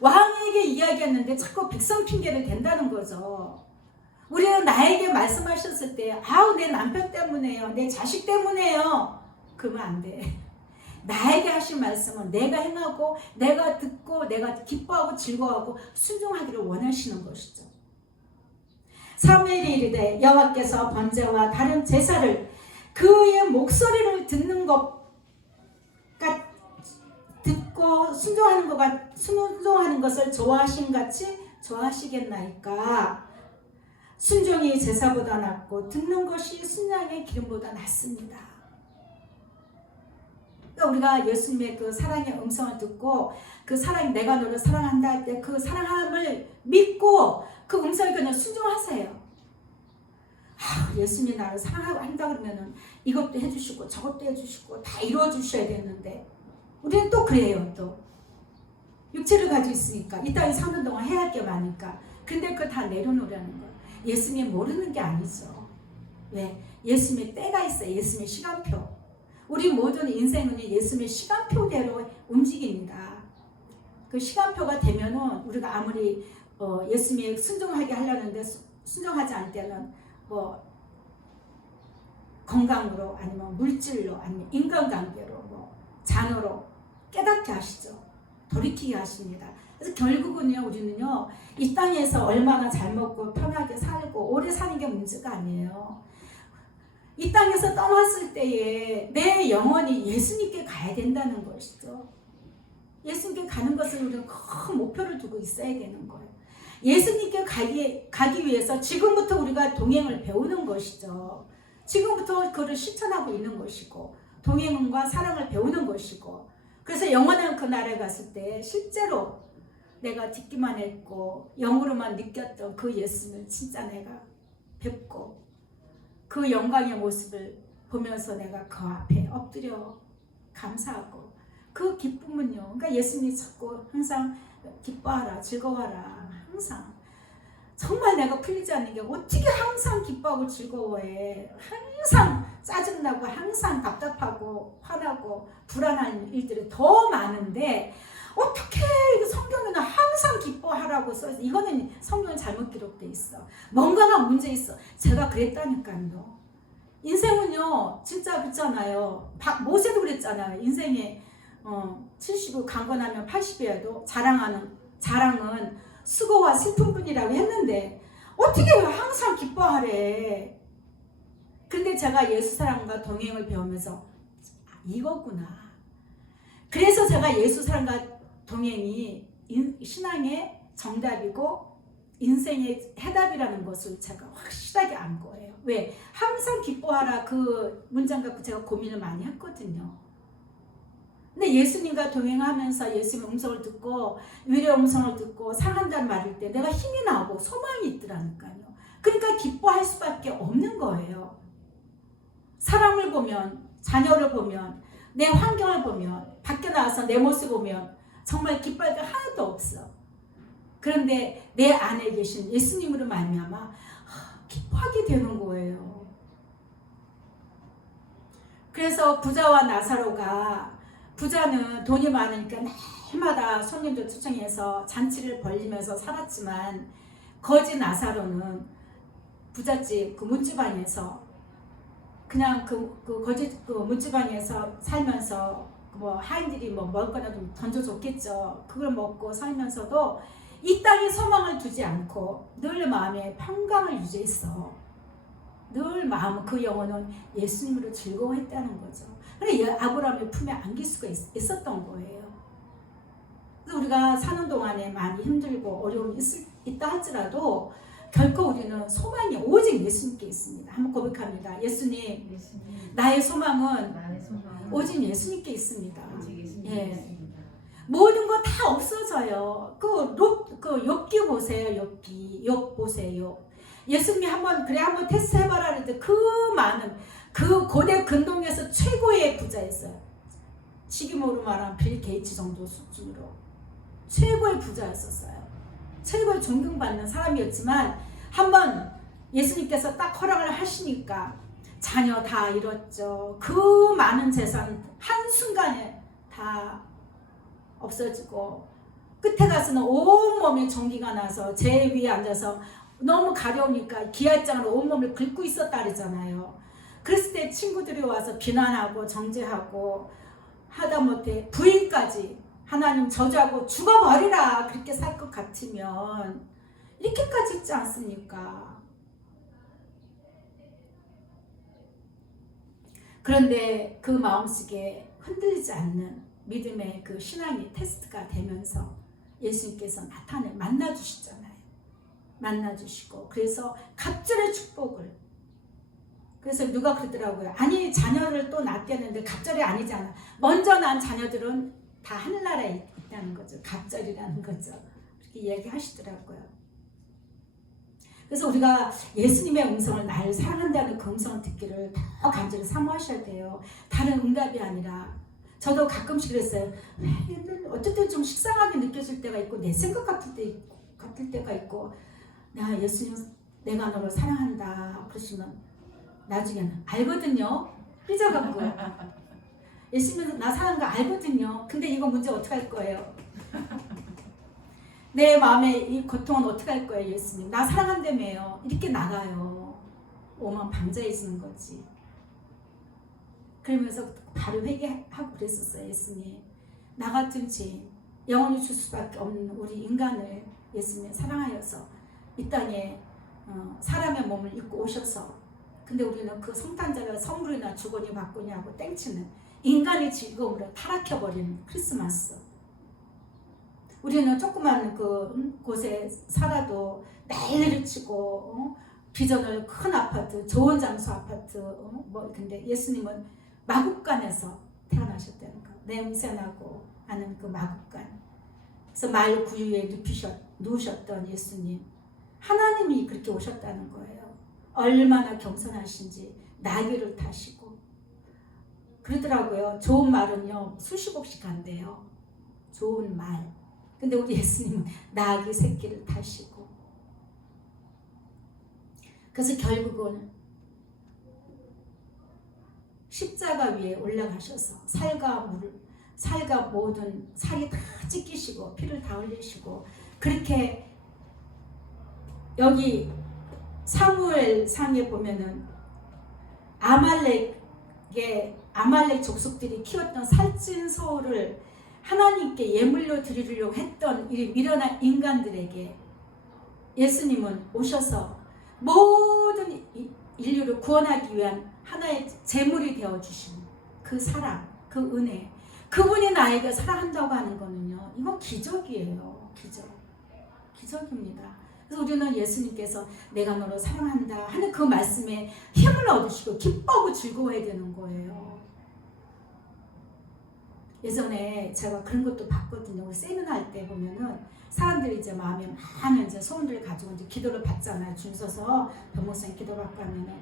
왕에게 이야기했는데 자꾸 백성 핑계를 댄다는 거죠. 우리는 나에게 말씀하셨을 때 내 남편 때문에요, 내 자식 때문에요, 그러면 안 돼. 나에게 하신 말씀은 내가 행하고 내가 듣고 내가 기뻐하고 즐거워하고 순종하기를 원하시는 것이죠. 사무엘이 이르되 여호와께서 번제와 다른 제사를 그의 목소리를 듣는 것과 듣고 순종하는 것을 좋아하신 같이 좋아하시겠나이까. 순종이 제사보다 낫고 듣는 것이 순양의 기름보다 낫습니다. 그러니까 우리가 예수님의 그 사랑의 음성을 듣고 그 사랑, 내가 너를 사랑한다 할 때 그 사랑함을 믿고 그 음성에 그냥 순종하세요. 예수님이 나를 사랑한다 그러면은 이것도 해주시고 저것도 해주시고 다 이루어주셔야 되는데 우리는 또 그래요. 또 육체를 가지고 있으니까 이 땅에 사는 동안 해야 할 게 많으니까. 근데 그거 다 내려놓으라는 거예요. 예수님이 모르는 게 아니죠. 왜? 예수님의 때가 있어요. 예수님의 시간표. 우리 모든 인생은 예수님의 시간표대로 움직입니다. 그 시간표가 되면은 우리가 아무리 예수님의 순종하게 하려는데 순종하지 않을 때는 뭐 건강으로 아니면 물질로 아니면 인간관계로 뭐 자녀로 깨닫게 하시죠. 돌이키게 하십니다. 그래서 결국은요, 우리는요, 이 땅에서 얼마나 잘 먹고 편하게 살고 오래 사는 게 문제가 아니에요. 이 땅에서 떠났을 때에 내 영혼이 예수님께 가야 된다는 것이죠. 예수님께 가는 것을 우리는 큰 목표를 두고 있어야 되는 거예요. 예수님께 가기 위해서 지금부터 우리가 동행을 배우는 것이죠. 지금부터 그를 실천하고 있는 것이고 동행과 사랑을 배우는 것이고, 그래서 영원한 그 나라에 갔을 때 실제로 내가 듣기만 했고 영으로만 느꼈던 그 예수님을 진짜 내가 뵙고 그 영광의 모습을 보면서 내가 그 앞에 엎드려 감사하고 그 기쁨은요, 그러니까 예수님이 자꾸 항상 기뻐하라, 즐거워하라, 항상 정말 내가 풀리지 않는 게 어떻게 항상 기뻐하고 즐거워해. 항상 짜증나고 항상 답답하고 화나고 불안한 일들이 더 많은데 어떻게 성경에는 항상 기뻐하라고 써있어. 이거는 성경에 잘못 기록돼 있어. 뭔가가 문제 있어. 제가 그랬다니까요. 인생은요 진짜 그렇잖아요. 모세도 그랬잖아요. 인생에 70을 강건하면 80이어도 자랑은 수고와 슬픔뿐이라고 했는데 어떻게 항상 기뻐하래. 근데 제가 예수 사랑과 동행을 배우면서 이거구나. 그래서 제가 예수 사랑과 동행이 신앙의 정답이고 인생의 해답이라는 것을 제가 확실하게 안 거예요. 왜? 항상 기뻐하라 그 문장 갖고 제가 고민을 많이 했거든요. 근데 예수님과 동행하면서 예수님의 음성을 듣고 위로의 음성을 듣고 사랑한다는 말일 때 내가 힘이 나고 소망이 있더라니까요. 그러니까 기뻐할 수밖에 없는 거예요. 사람을 보면, 자녀를 보면, 내 환경을 보면, 밖에 나와서 내 모습 보면 정말 기뻐할 게 하나도 없어. 그런데 내 안에 계신 예수님으로 말미암아 기뻐하게 되는 거예요. 그래서 부자와 나사로가, 부자는 돈이 많으니까 날마다 손님들 초청해서 잔치를 벌리면서 살았지만 거지 나사로는 부잣집 그 문지방에서 그냥 그 거지 그 문지방에서 살면서 뭐 하인들이 뭐 먹을 거나 좀 던져줬겠죠. 그걸 먹고 살면서도 이 땅에 소망을 두지 않고 늘 마음에 평강을 유지했어. 늘 마음, 그 영혼은 예수님으로 즐거워했다는 거죠. 그래 아브라함의 품에 안길 수가 있었던 거예요. 그래서 우리가 사는 동안에 많이 힘들고 어려움이 있다 할지라도 결코 우리는 소망이 오직 예수님께 있습니다. 한번 고백합니다. 예수님, 나의 소망은 오직 예수님께 있습니다. 예. 모든 거 다 없어져요. 그 욥기 보세요. 욥 보세요. 예수님이 한번 테스트 해봐라 그랬는데 그 많은 그 고대 근동에서 최고의 부자였어요. 지금으로 말하면 빌 게이츠 정도 수준으로 최고의 부자였었어요. 최고의 존경받는 사람이었지만 한번 예수님께서 딱 허락을 하시니까 자녀 다 잃었죠. 그 많은 재산 한순간에 다 없어지고 끝에 가서는 온몸에 전기가 나서 제 위에 앉아서 너무 가려우니까 기아장으로 온몸을 긁고 있었다 그러잖아요. 그랬을 때 친구들이 와서 비난하고 정죄하고 하다못해 부인까지 하나님 저주하고 죽어버리라 그렇게 살 것 같으면 이렇게까지 있지 않습니까? 그런데 그 마음속에 흔들리지 않는 믿음의 그 신앙이 테스트가 되면서 예수님께서 만나주시잖아요. 만나주시고 그래서 갑절의 축복을, 그래서 누가 그러더라고요. 아니 자녀를 또 낳겠는데 갑절이 아니잖아. 먼저 난 자녀들은 다 하늘나라에 있다는 거죠. 갑절이라는 거죠. 그렇게 이야기하시더라고요. 그래서 우리가 예수님의 음성을 나를 사랑한다는 그 음성을 듣기를 더 간절히 사모하셔야 돼요. 다른 응답이 아니라. 저도 가끔씩 그랬어요. 어쨌든 좀 식상하게 느껴질 때가 있고 내 생각 같을 때가 있고 예수님 내가 너를 사랑한다 그러시면 나중에는 알거든요. 삐져갖고 예수님 나 사랑하는 거 알거든요. 근데 이거 문제 어떻게 할 거예요? 내 마음의 이 고통은 어떻게 할 거예요? 예수님 나 사랑한다며요. 이렇게 나가요. 오만 방자해지는 거지. 그러면서 바로 회개하고 그랬었어요. 예수님 나 같은 죄 영원히 줄 수밖에 없는 우리 인간을 예수님 사랑하여서 이 땅에 사람의 몸을 입고 오셔서, 근데 우리는 그 성탄절을 선물이나 주거니 받거니 하고 땡치는 인간의 즐거움으로 타락해버리는 크리스마스. 우리는 조그만 그 곳에 살아도 난리를 치고 비전을 큰 아파트, 좋은 장소 아파트 근데 예수님은 마국간에서 태어나셨다는 거. 냄새나고 하는 그 마국간. 그래서 말 구유에 누우셨던 예수님. 하나님이 그렇게 오셨다는 거예요. 얼마나 겸손하신지 나귀를 타시고. 그러더라고요. 좋은 말은요 수십억씩 한대요. 좋은 말. 근데 우리 예수님은 나귀 새끼를 타시고. 그래서 결국은 십자가 위에 올라가셔서 살과 모든 살이 다 찢기시고 피를 다 흘리시고, 그렇게 여기 사무엘 상에 보면은 아말렉 족속들이 키웠던 살찐 소를 하나님께 예물로 드리려고 했던 이 미련한 인간들에게 예수님은 오셔서 모든 인류를 구원하기 위한 하나의 제물이 되어주신 그 사랑, 그 은혜, 그분이 나에게 사랑한다고 하는 거는요, 이건 기적이에요. 기적입니다. 그래서 우리는 예수님께서 내가 너를 사랑한다 하는 그 말씀에 힘을 얻으시고 기뻐하고 즐거워해야 되는 거예요. 예전에 제가 그런 것도 봤거든요. 우리 세미나 할 때 보면은 사람들이 이제 마음에 많은 이제 소원들을 가지고 이제 기도를 받잖아요. 줄 서서 변목사님 기도 받고 하면은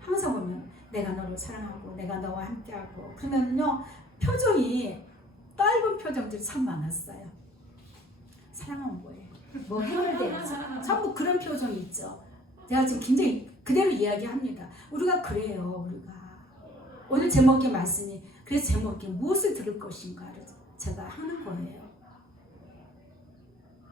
항상 보면 내가 너를 사랑하고 내가 너와 함께하고 그러면요 표정이 짧은 표정들이 참 많았어요. 사랑하면 뭐예요? 뭐 해결돼야지. 전부 그런 표정이 있죠. 제가 지금 굉장히 그대로 이야기합니다. 우리가 그래요. 우리가 오늘 제목의 말씀이 그래서 제목이 무엇을 들을 것인가를 제가 하는 거예요.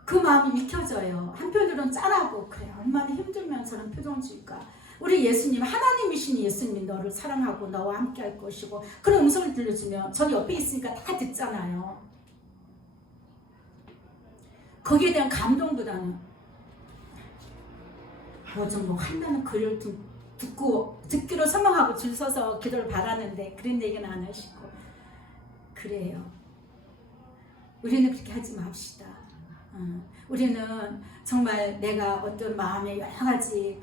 그 마음이 익혀져요. 한편으로는 짠하고 그래 얼마나 힘들면 저런 표정을 줄까. 우리 예수님 하나님이신 예수님이 너를 사랑하고 너와 함께 할 것이고 그런 음성을 들려주면 전 옆에 있으니까 다 듣잖아요. 거기에 대한 감동보다는 뭐 한다는 글을 듣기로 서명하고 줄 서서 기도를 바라는데 그런 얘기는 안 하시고 그래요. 우리는 그렇게 하지 맙시다. 우리는 정말 내가 어떤 마음의 여러 가지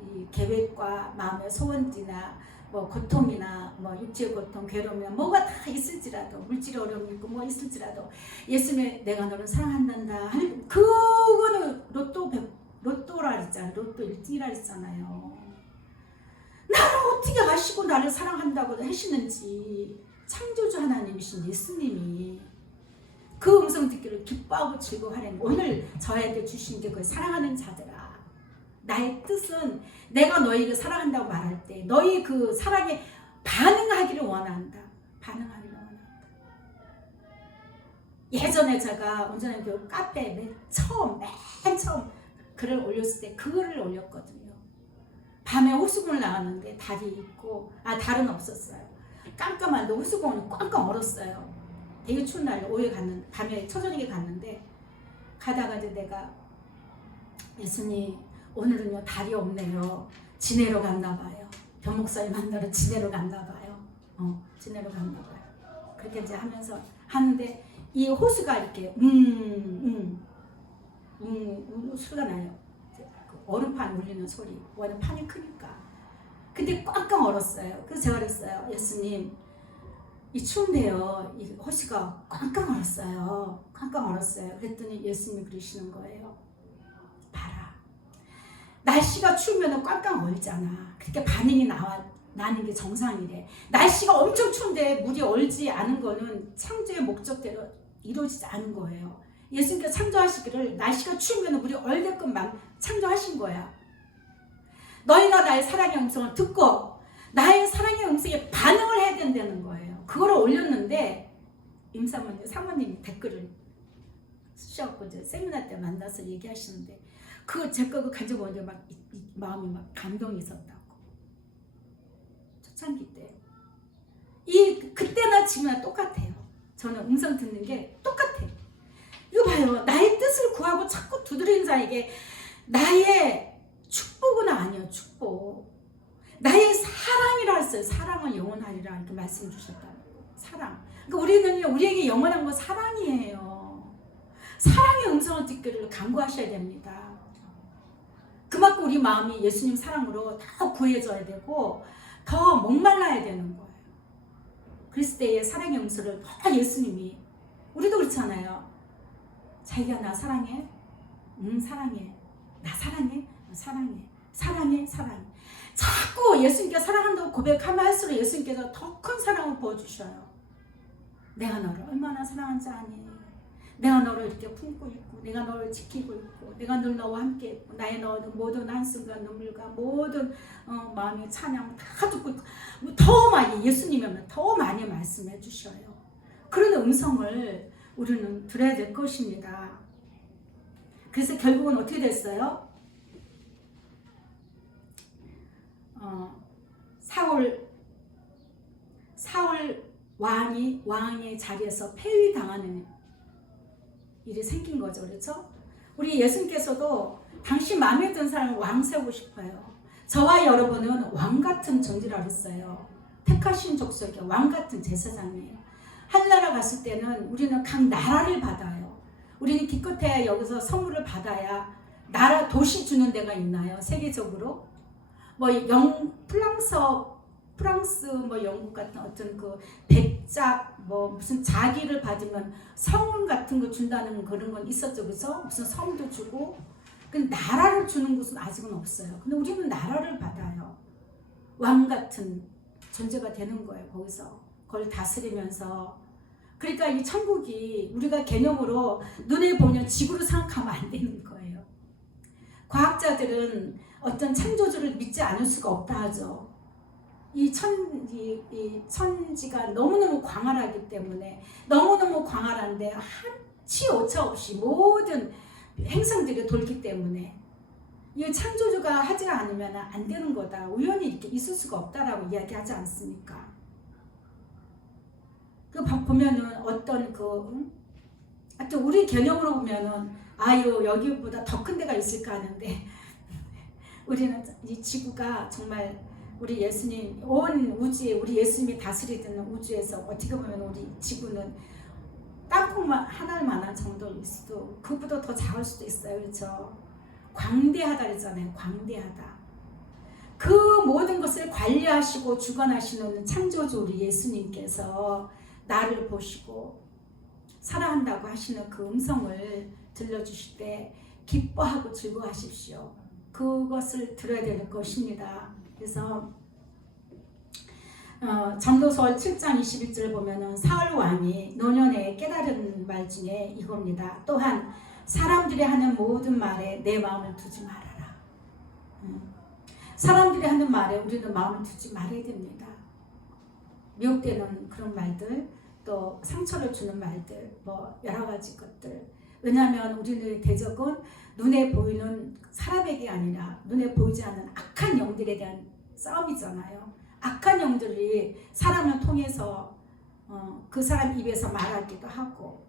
이 계획과 마음의 소원이나 뭐 고통이나 뭐 육체의 고통, 괴로움이나 뭐가 다 있을지라도 물질의 어려움이 있고 뭐 있을지라도 예수님의 내가 너를 사랑한단다 하는 그거는 로또라 그랬잖아요. 로또 1등이라 그랬잖아요. 나를 어떻게 아시고 나를 사랑한다고 하시는지 창조주 하나님이신 예수님이 그 음성 듣기를 기뻐하고 즐거워하는 오늘 저에게 주신 게 그 사랑하는 자들아. 나의 뜻은 내가 너희를 사랑한다고 말할 때 너희 그 사랑에 반응하기를 원한다. 예전에 제가 온전한 교육 카페에 맨 처음 글을 올렸을 때 그 글을 올렸거든요. 밤에 호수공을 나갔는데 달이 있고 달은 없었어요. 깜깜한데 호수공은 꽝꽝 얼었어요. 되게 추운 날 오후에 갔는데 밤에 초저녁에 갔는데 가다가 이제 내가 예수님 오늘은요 달이 없네요. 지내러 갔나 봐요. 변목사님 만나러 지내러 갔나 봐요. 지내러 갔나 봐요. 그렇게 이제 하면서 하는데 이 호수가 이렇게 소리가 나요. 그 얼음판 울리는 소리. 워낙 판이 크니까. 근데 꽉꽉 얼었어요. 그래서 제가 그랬어요. 예수님 이 추운데요. 이 호수가 꽉꽉 얼었어요. 꽉꽉 얼었어요. 그랬더니 예수님이 그러시는 거예요. 봐라. 날씨가 추우면 꽉꽉 얼잖아. 그렇게 반응이 나는 게 정상이래. 날씨가 엄청 추운데 물이 얼지 않은 거는 창조의 목적대로 이루어지지 않은 거예요. 예수님께서 창조하시기를 날씨가 추우면 물이 얼게끔만 창조하신 거야. 너희가 나의 사랑의 음성을 듣고 나의 사랑의 음성에 반응을 해야 된다는 거예요. 그거를 올렸는데 사모님이 댓글을 쓰셔갖고 이제 세미나 때 만나서 얘기하시는데 그거 제 거 가지고 오는데 막 마음이 막 감동이 있었다고. 초창기 때. 그때나 지금이나 똑같아요. 저는 음성 듣는 게 똑같아요. 이거 봐요. 나의 뜻을 구하고 자꾸 두드리는 자에게 나의 축복은 아니에요. 축복. 나의 사랑이라 했어요. 사랑은 영원하리라 이렇게 말씀 주셨다. 사랑. 그러니까 우리는요, 우리에게 영원한 건 사랑이에요. 사랑의 음성을 듣기를 간구하셔야 됩니다. 그만큼 우리 마음이 예수님 사랑으로 더 구해져야 되고 더 목말라야 되는 거예요. 그랬을 때의 사랑의 음성을 더 예수님이, 우리도 그렇잖아요. 자기가 나 사랑해? 사랑해. 나 사랑해? 사랑해. 사랑해. 사랑해. 자꾸 예수님께 사랑한다고 고백하면 할수록 예수님께서 더 큰 사랑을 부어주셔요. 내가 너를 얼마나 사랑한지 아니? 내가 너를 이렇게 품고 있고 내가 너를 지키고 있고 내가 늘 너와 함께 있고 나의 너는 모든 한순간 눈물과 모든 마음의 찬양 다 듣고 있고 더 많이 예수님이면 더 많이 말씀해 주셔요. 그런 음성을 우리는 들어야 될 것입니다. 그래서 결국은 어떻게 됐어요? 사울 왕의 자리에서 폐위당하는 일이 생긴 거죠. 그렇죠? 우리 예수님께서도 당신 마음에 든 사람을 왕 세우고 싶어요. 저와 여러분은 왕 같은 존재라고 했어요. 택하신 족속의 왕 같은 제사장이에요. 하늘나라 갔을 때는 우리는 각 나라를 받아요. 우리는 기껏해야 여기서 선물을 받아야 나라 도시 주는 데가 있나요? 세계적으로? 프랑스 영국 같은 어떤 그 백작 무슨 자기를 받으면 성운 같은 거 준다는 그런 건 있었죠. 그래서 무슨 섬도 주고 근데 나라를 주는 곳은 아직은 없어요. 근데 우리는 나라를 받아요. 왕 같은 존재가 되는 거예요. 거기서 그걸 다스리면서. 그러니까 이 천국이 우리가 개념으로 눈에 보면 지구로 생각하면 안 되는 거예요. 과학자들은 어떤 창조주를 믿지 않을 수가 없다 하죠. 이 천지가 너무너무 광활하기 때문에 너무너무 광활한데 한치 오차 없이 모든 행성들이 돌기 때문에 이 창조주가 하지 않으면 안 되는 거다. 우연히 이렇게 있을 수가 없다라고 이야기하지 않습니까? 그 보면은 어떤 하여튼 우리 개념으로 보면은 여기보다 더 큰 데가 있을까 하는데 우리는 이 지구가 정말 우리 예수님 온 우주에 우리 예수님이 다스리는 우주에서 어떻게 보면 우리 지구는 땅콩만 하나만한 정도일 수도 그보다 더 작을 수도 있어요. 그렇죠? 광대하다 그러잖아요. 광대하다. 그 모든 것을 관리하시고 주관하시는 창조주 우리 예수님께서 나를 보시고 사랑한다고 하시는 그 음성을 들려주실 때 기뻐하고 즐거워하십시오. 그것을 들어야 되는 것입니다. 그래서 전도서 7장 21절 보면은 사울 왕이 노년에 깨달은 말 중에 이겁니다. 또한 사람들이 하는 모든 말에 내 마음을 두지 말아라. 사람들이 하는 말에 우리는 마음을 두지 말아야 됩니다. 미혹되는 그런 말들, 또 상처를 주는 말들, 여러 가지 것들. 왜냐하면 우리는 대적은 눈에 보이는 사람에게 아니라 눈에 보이지 않는 악한 영들에 대한 싸움이잖아요. 악한 영들이 사람을 통해서 그 사람 입에서 말하기도 하고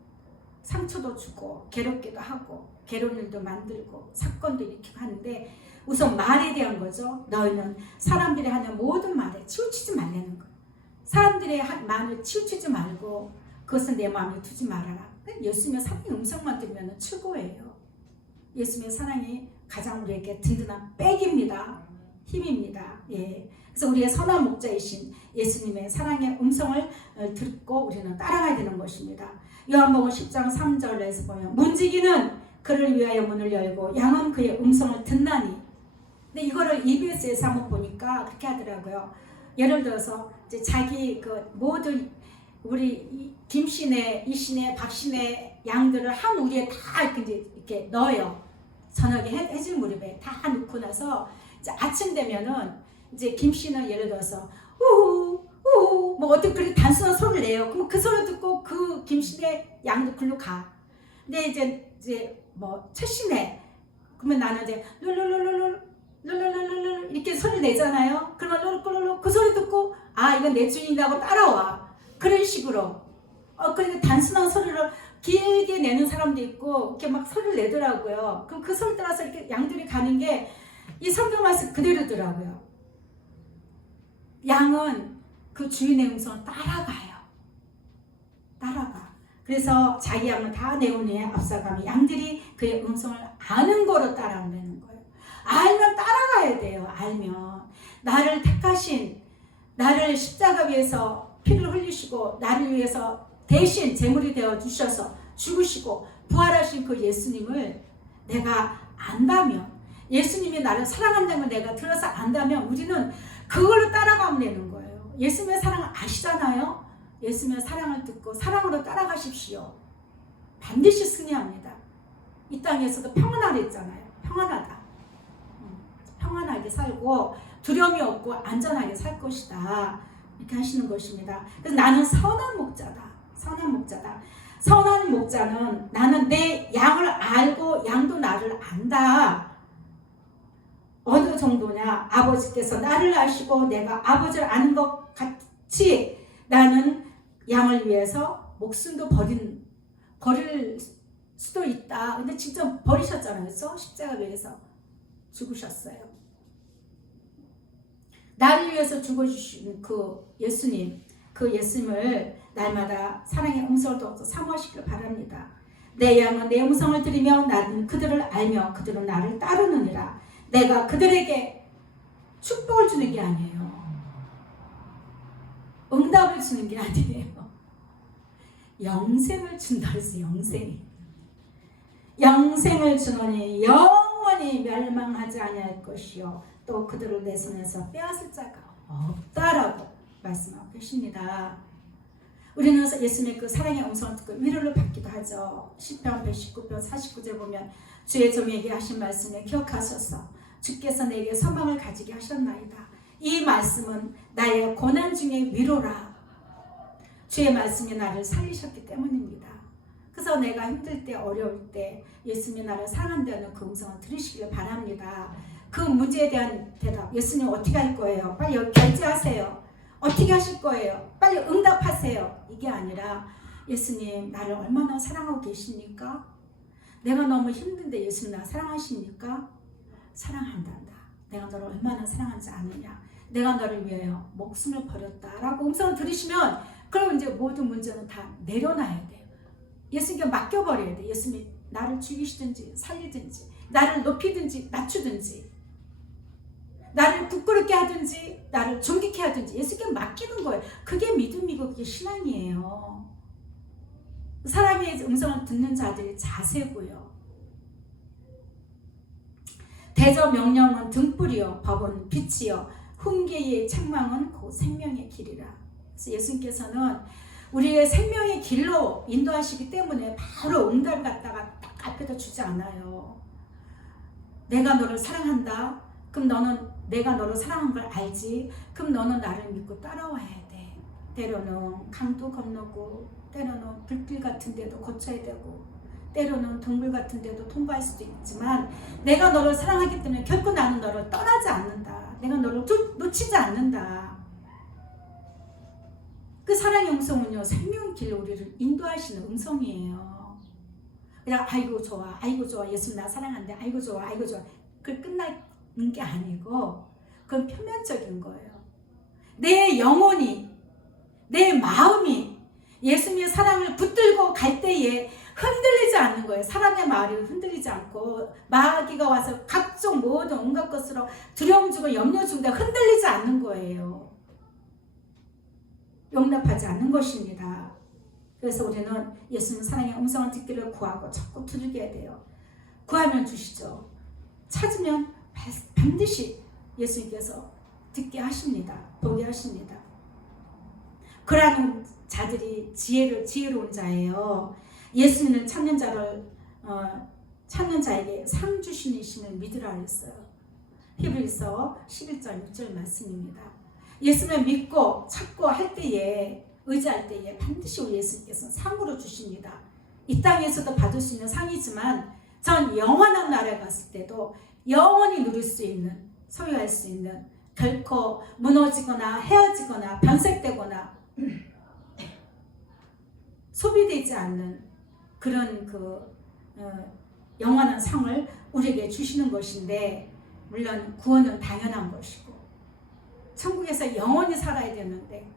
상처도 주고 괴롭기도 하고 괴로운 일도 만들고 사건도 일으키고 하는데 우선 말에 대한 거죠. 너희는 사람들이 하는 모든 말에 치우치지 말라는 거예요. 사람들의 말을 치우치지 말고 그것은 내 마음에 두지 말아라. 예수님의 사랑의 음성만 들으면 최고예요. 예수님의 사랑이 가장 우리에게 든든한 백입니다. 힘입니다. 예. 그래서 우리의 선한 목자이신 예수님의 사랑의 음성을 듣고 우리는 따라가야 되는 것입니다. 요한복음 10장 3절에서 보면 문지기는 그를 위하여 문을 열고 양은 그의 음성을 듣나니. 근데 이거를 EBS에서 한번 보니까 그렇게 하더라고요. 예를 들어서 이제 자기 그 모든 우리 김씨네, 이씨네, 박씨네 양들을 한 우리에 다 이렇게 넣어요. 저녁에 해질 무렵에 다 넣고 나서 이제 아침 되면은 이제 김씨는 예를 들어서 우후 우후 뭐 어떤 그렇게 단순한 소리를 내요. 그럼 그 소리 듣고 그 김씨네 양도 글로 가. 근데 이제 뭐 최씨네 그러면 나는 이제 룰룰룰룰룰 룰룰룰룰 이렇게 소리 내잖아요. 그러면 룰룰룰룰 그 소리 듣고 아 이건 내 주인이라고 따라와. 그런 식으로 그러니까 단순한 소리를 길게 내는 사람도 있고 이렇게 막 소리를 내더라고요. 그럼 그 소리 따라서 이렇게 양들이 가는 게 이 성경 말씀 그대로더라고요. 양은 그 주인의 음성을 따라가요. 따라가. 그래서 자기 양은 다 내오니에 앞서가며 양들이 그의 음성을 아는 거로 따라오는 거예요. 알면 따라가야 돼요. 알면 나를 택하신 나를 십자가 위에서 피를 흘리시고 나를 위해서 대신 제물이 되어 주셔서 죽으시고 부활하신 그 예수님을 내가 안다면 예수님이 나를 사랑한다는 걸 내가 들어서 안다면 우리는 그걸로 따라가면 되는 거예요. 예수님의 사랑을 아시잖아요. 예수님의 사랑을 듣고 사랑으로 따라가십시오. 반드시 승리합니다. 이 땅에서도 평안하게 했잖아요. 평안하다. 평안하게 살고 두려움이 없고 안전하게 살 것이다. 이렇게 하시는 것입니다. 그래서 나는 선한 목자다. 선한 목자다. 선한 목자는 나는 내 양을 알고 양도 나를 안다. 어느 정도냐? 아버지께서 나를 아시고 내가 아버지를 아는 것 같이 나는 양을 위해서 목숨도 버릴 수도 있다. 근데 진짜 버리셨잖아요. 그래서 십자가 위에서 죽으셨어요. 나를 위해서 죽어주신 그 예수님, 그 예수님을 날마다 사랑의 음성을 더욱 사모하시길 바랍니다. 내 양은 내 음성을 들으며 나는 그들을 알며 그들은 나를 따르느니라. 내가 그들에게 축복을 주는 게 아니에요. 응답을 주는 게 아니에요. 영생을 준다 그랬어요. 영생을 주노니 영원히 멸망하지 아니할 것이요 또 그들을 내 손에서 빼앗을 자가 없다라고 말씀하고 계십니다. 우리는 예수님의 그 사랑의 음성을 듣고 위로를 받기도 하죠. 시편 119편 49절 보면 주의 종에게 하신 말씀을 기억하소서. 주께서 내게 소망을 가지게 하셨나이다. 이 말씀은 나의 고난 중에 위로라. 주의 말씀이 나를 살리셨기 때문입니다. 그래서 내가 힘들 때 어려울 때 예수님이 나를 사랑한다는 그 음성을 들으시길 바랍니다. 그 문제에 대한 대답 예수님 어떻게 할 거예요? 빨리 결제하세요. 어떻게 하실 거예요? 빨리 응답하세요. 이게 아니라 예수님 나를 얼마나 사랑하고 계십니까? 내가 너무 힘든데 예수님 나를 사랑하십니까? 사랑한단다. 내가 너를 얼마나 사랑하지 않느냐. 내가 너를 위하여 목숨을 버렸다라고 음성을 들으시면 그럼 이제 모든 문제는 다 내려놔야 돼요. 예수님께 맡겨버려야 돼요. 예수님이 나를 죽이시든지 살리든지 나를 높이든지 낮추든지 나를 부끄럽게 하든지 나를 존귀케 하든지 예수님께 맡기는 거예요. 그게 믿음이고 그게 신앙이에요. 사랑의 음성을 듣는 자들의 자세고요. 대저 명령은 등불이요 법은 빛이요 훈계의 책망은 그 생명의 길이라. 그래서 예수님께서는 우리의 생명의 길로 인도하시기 때문에 바로 응답을 갖다가 딱 앞에다 주지 않아요. 내가 너를 사랑한다. 그럼 너는 내가 너를 사랑한 걸 알지. 그럼 너는 나를 믿고 따라와야 돼. 때로는 강도 건너고 때로는 불길 같은 데도 거쳐야 되고 때로는 동굴 같은 데도 통과할 수도 있지만 내가 너를 사랑하기 때문에 결코 나는 너를 떠나지 않는다. 내가 너를 놓치지 않는다. 그 사랑의 음성은요, 생명길로 우리를 인도하시는 음성이에요. 그냥 아이고 좋아, 아이고 좋아, 예수님 나 사랑한대, 아이고 좋아, 아이고 좋아. 그 끝나는 게 아니고 그건 표면적인 거예요. 내 영혼이, 내 마음이 예수님의 사랑을 붙들고 갈 때에 흔들리지 않는 거예요. 사람의 말이 흔들리지 않고 마귀가 와서 각종 모든 온갖 것으로 두려움 주고 염려 주고 흔들리지 않는 거예요. 용납하지 않는 것입니다. 그래서 우리는 예수님 사랑의 음성을 듣기를 구하고 자꾸 두들겨야 돼요. 구하면 주시죠. 찾으면 반드시 예수님께서 듣게 하십니다. 보게 하십니다. 그러한 자들이 지혜로운 자예요. 예수님을 찾는 자에게 상 주시는 믿으라 했어요. 히브리서 11장 6절 말씀입니다. 예수님을 믿고 찾고 할 때에, 의지할 때에 반드시 우리 예수님께서 상으로 주십니다. 이 땅에서도 받을 수 있는 상이지만 전 영원한 나라에 갔을 때도 영원히 누릴 수 있는, 소유할 수 있는, 결코 무너지거나 헤어지거나 변색되거나 소비되지 않는 그런 영원한 상을 우리에게 주시는 것인데, 물론 구원은 당연한 것이고 천국에서 영원히 살아야 되는데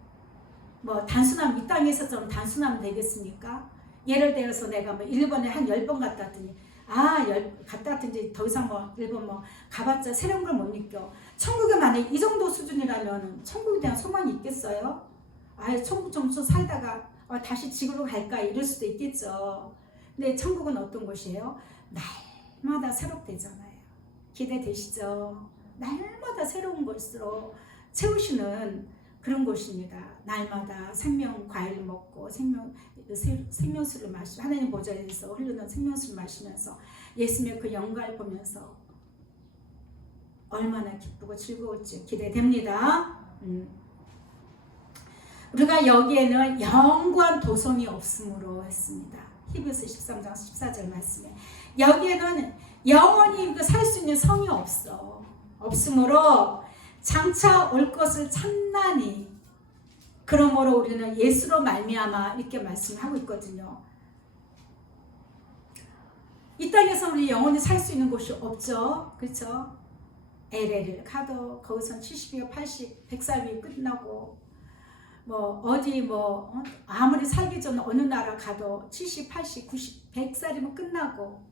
뭐 단순함, 이 땅에서 좀 단순하면 되겠습니까? 예를 들어서 내가 뭐 일본에 한 10번 갔다 왔더니 갔다 왔더니 더 이상 뭐 일본 뭐 가봤자 새로운 걸 못 느껴. 천국에 만약에 이 정도 수준이라면 천국에 대한 소망이 있겠어요? 천국 좀 살다가 다시 지구로 갈까 이럴 수도 있겠죠. 근데 천국은 어떤 곳이에요? 날마다 새롭대잖아요. 기대되시죠? 날마다 새로운 것으로 채우시는 그런 곳입니다. 날마다 생명 과일을 먹고 생명수를 마시고 하나님 보좌에서 흐르는 생명수를 마시면서 예수님의 그 영광을 보면서 얼마나 기쁘고 즐거울지 기대됩니다. 우리가 여기에는 영원한 도성이 없으므로 했습니다. 히브리서 13장 14절 말씀에 여기에는 영원히 살 수 있는 성이 없으므로 장차 올 것을 찾나니 그러므로 우리는 예수로 말미암아 이렇게 말씀하고 있거든요. 이 땅에서 우리 영원히 살 수 있는 곳이 없죠. 그렇죠? LA를 가도 거기선 70이고 80, 100살이 끝나고 아무리 살기 전에 어느 나라 가도 70, 80, 90, 100살이면 끝나고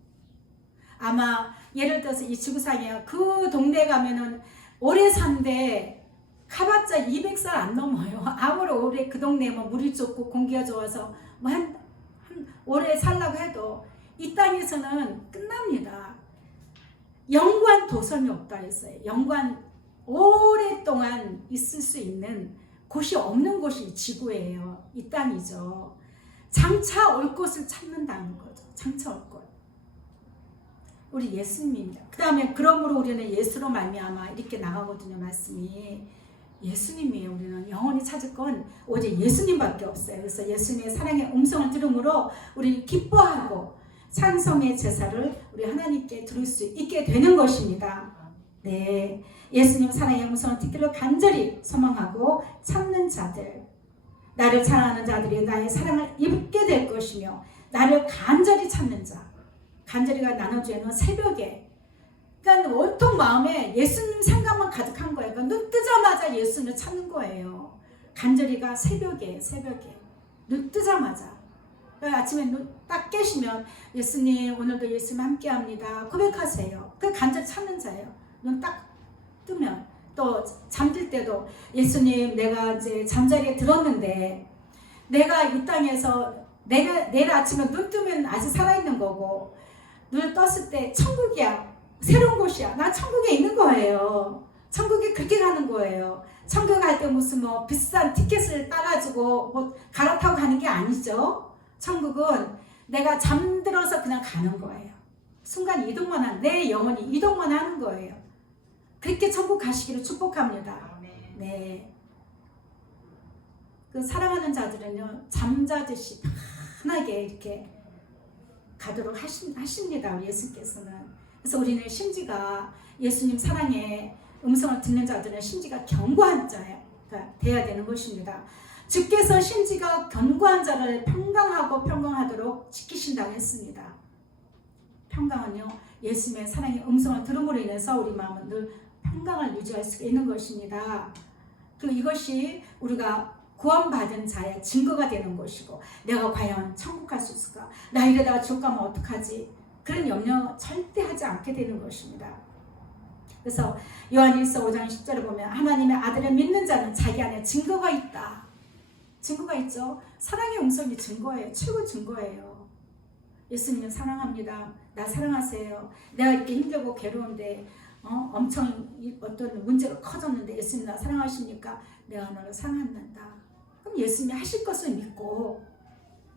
아마 예를 들어서 이 지구상에 그 동네 가면은 오래 산데 가봤자 200살 안 넘어요. 아무리 오래 그 동네에 물이 좋고 공기가 좋아서 오래 살라고 해도 이 땅에서는 끝납니다. 영원 도성이 없다 했어요. 영원 오랫동안 있을 수 있는 곳이 없는 곳이 지구예요. 이 땅이죠. 장차 올 것을 찾는다는 거죠. 장차 올 것. 우리 예수님입니다. 그 다음에 그러므로 우리는 예수로 말미암아 이렇게 나가거든요. 말씀이 예수님이에요. 우리는 영원히 찾을 건 오직 예수님밖에 없어요. 그래서 예수님의 사랑의 음성을 들음으로 우리 기뻐하고 찬송의 제사를 우리 하나님께 드릴 수 있게 되는 것입니다. 네, 예수님 사랑의 음성을 듣기를 간절히 소망하고 찾는 자들, 나를 사랑하는 자들이 나의 사랑을 입게 될 것이며 나를 간절히 찾는 자, 간절히가 나눠주는 새벽에 그러니까 온통 마음에 예수님 생각만 가득한 거예요. 그러니까 눈 뜨자마자 예수님을 찾는 거예요. 간절히가 새벽에 눈 뜨자마자 아침에 눈 딱 깨시면 예수님 오늘도 예수님 함께합니다 고백하세요. 그 간절히 찾는 자예요. 눈 딱 뜨면 또 잠들 때도 예수님 내가 이제 잠자리에 들었는데 내가 이 땅에서 내일 아침에 눈 뜨면 아직 살아있는 거고 눈을 떴을 때 천국이야. 새로운 곳이야. 나 천국에 있는 거예요. 천국에 그렇게 가는 거예요. 천국 갈 때 무슨 비싼 티켓을 따가지고 갈아타고 가는 게 아니죠. 천국은 내가 잠들어서 그냥 가는 거예요. 순간 이동만 하는, 내 영혼이 이동만 하는 거예요. 그렇게 천국 가시기를 축복합니다. 네. 그 사랑하는 자들은요, 잠자듯이 편하게 이렇게 가도록 하십니다. 우리 예수께서는. 그래서 우리는 심지가 예수님 사랑의 음성을 듣는 자들은 심지가 견고한 자가 되어야 되는 것입니다. 주께서 심지가 견고한 자를 평강하고 평강하도록 지키신다고 했습니다. 평강은요, 예수님의 사랑의 음성을 들음으로 인해서 우리 마음은 늘 평강을 유지할 수 있는 것입니다. 그리고 이것이 우리가 구원받은 자의 증거가 되는 것이고, 내가 과연 천국 갈 수 있을까? 나 이러다가 죽고 가면 어떡하지? 그런 염려 절대 하지 않게 되는 것입니다. 그래서 요한일서 5장 10절에 보면 하나님의 아들을 믿는 자는 자기 안에 증거가 있다. 증거가 있죠. 사랑의 음성이 증거예요. 최고 증거예요. 예수님은 사랑합니다. 나 사랑하세요. 내가 이렇게 힘들고 괴로운데 엄청 어떤 문제가 커졌는데 예수님 나 사랑하십니까? 내가 너를 사랑한다. 그럼 예수님이 하실 것을 믿고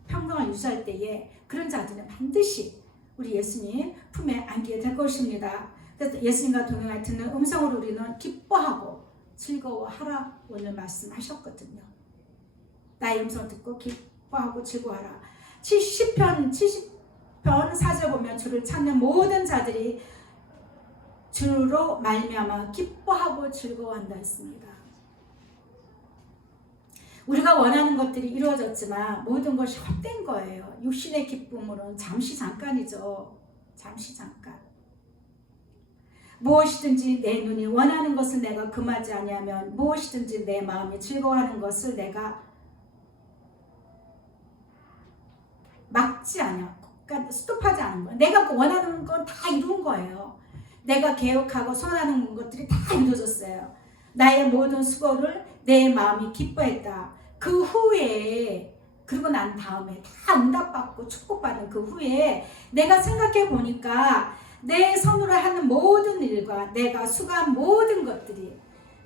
평강을 유지할 때에 그런 자들은 반드시 우리 예수님 품에 안기게 될 것입니다. 그래서 예수님과 동행할 듣는 음성으로 우리는 기뻐하고 즐거워하라 오늘 말씀하셨거든요. 나의 음성 듣고 기뻐하고 즐거워하라. 70편 4절 보면 주를 찾는 모든 자들이 주로 말미암아 기뻐하고 즐거워한다 했습니다. 우리가 원하는 것들이 이루어졌지만 모든 것이 헛된 거예요. 육신의 기쁨으로는 잠시 잠깐이죠. 잠시 잠깐. 무엇이든지 내 눈이 원하는 것을 내가 금하지 아니하면 무엇이든지 내 마음이 즐거워하는 것을 내가 막지 않았고, 그러니까 스톱하지 않은 거예요. 내가 원하는 건 다 이룬 거예요. 내가 계획하고 소원하는 것들이 다 이루어졌어요. 나의 모든 수고를 내 마음이 기뻐했다. 그 후에, 그러고 난 다음에 다 응답받고 축복받은 그 후에 내가 생각해 보니까 내 손으로 하는 모든 일과 내가 수고한 모든 것들이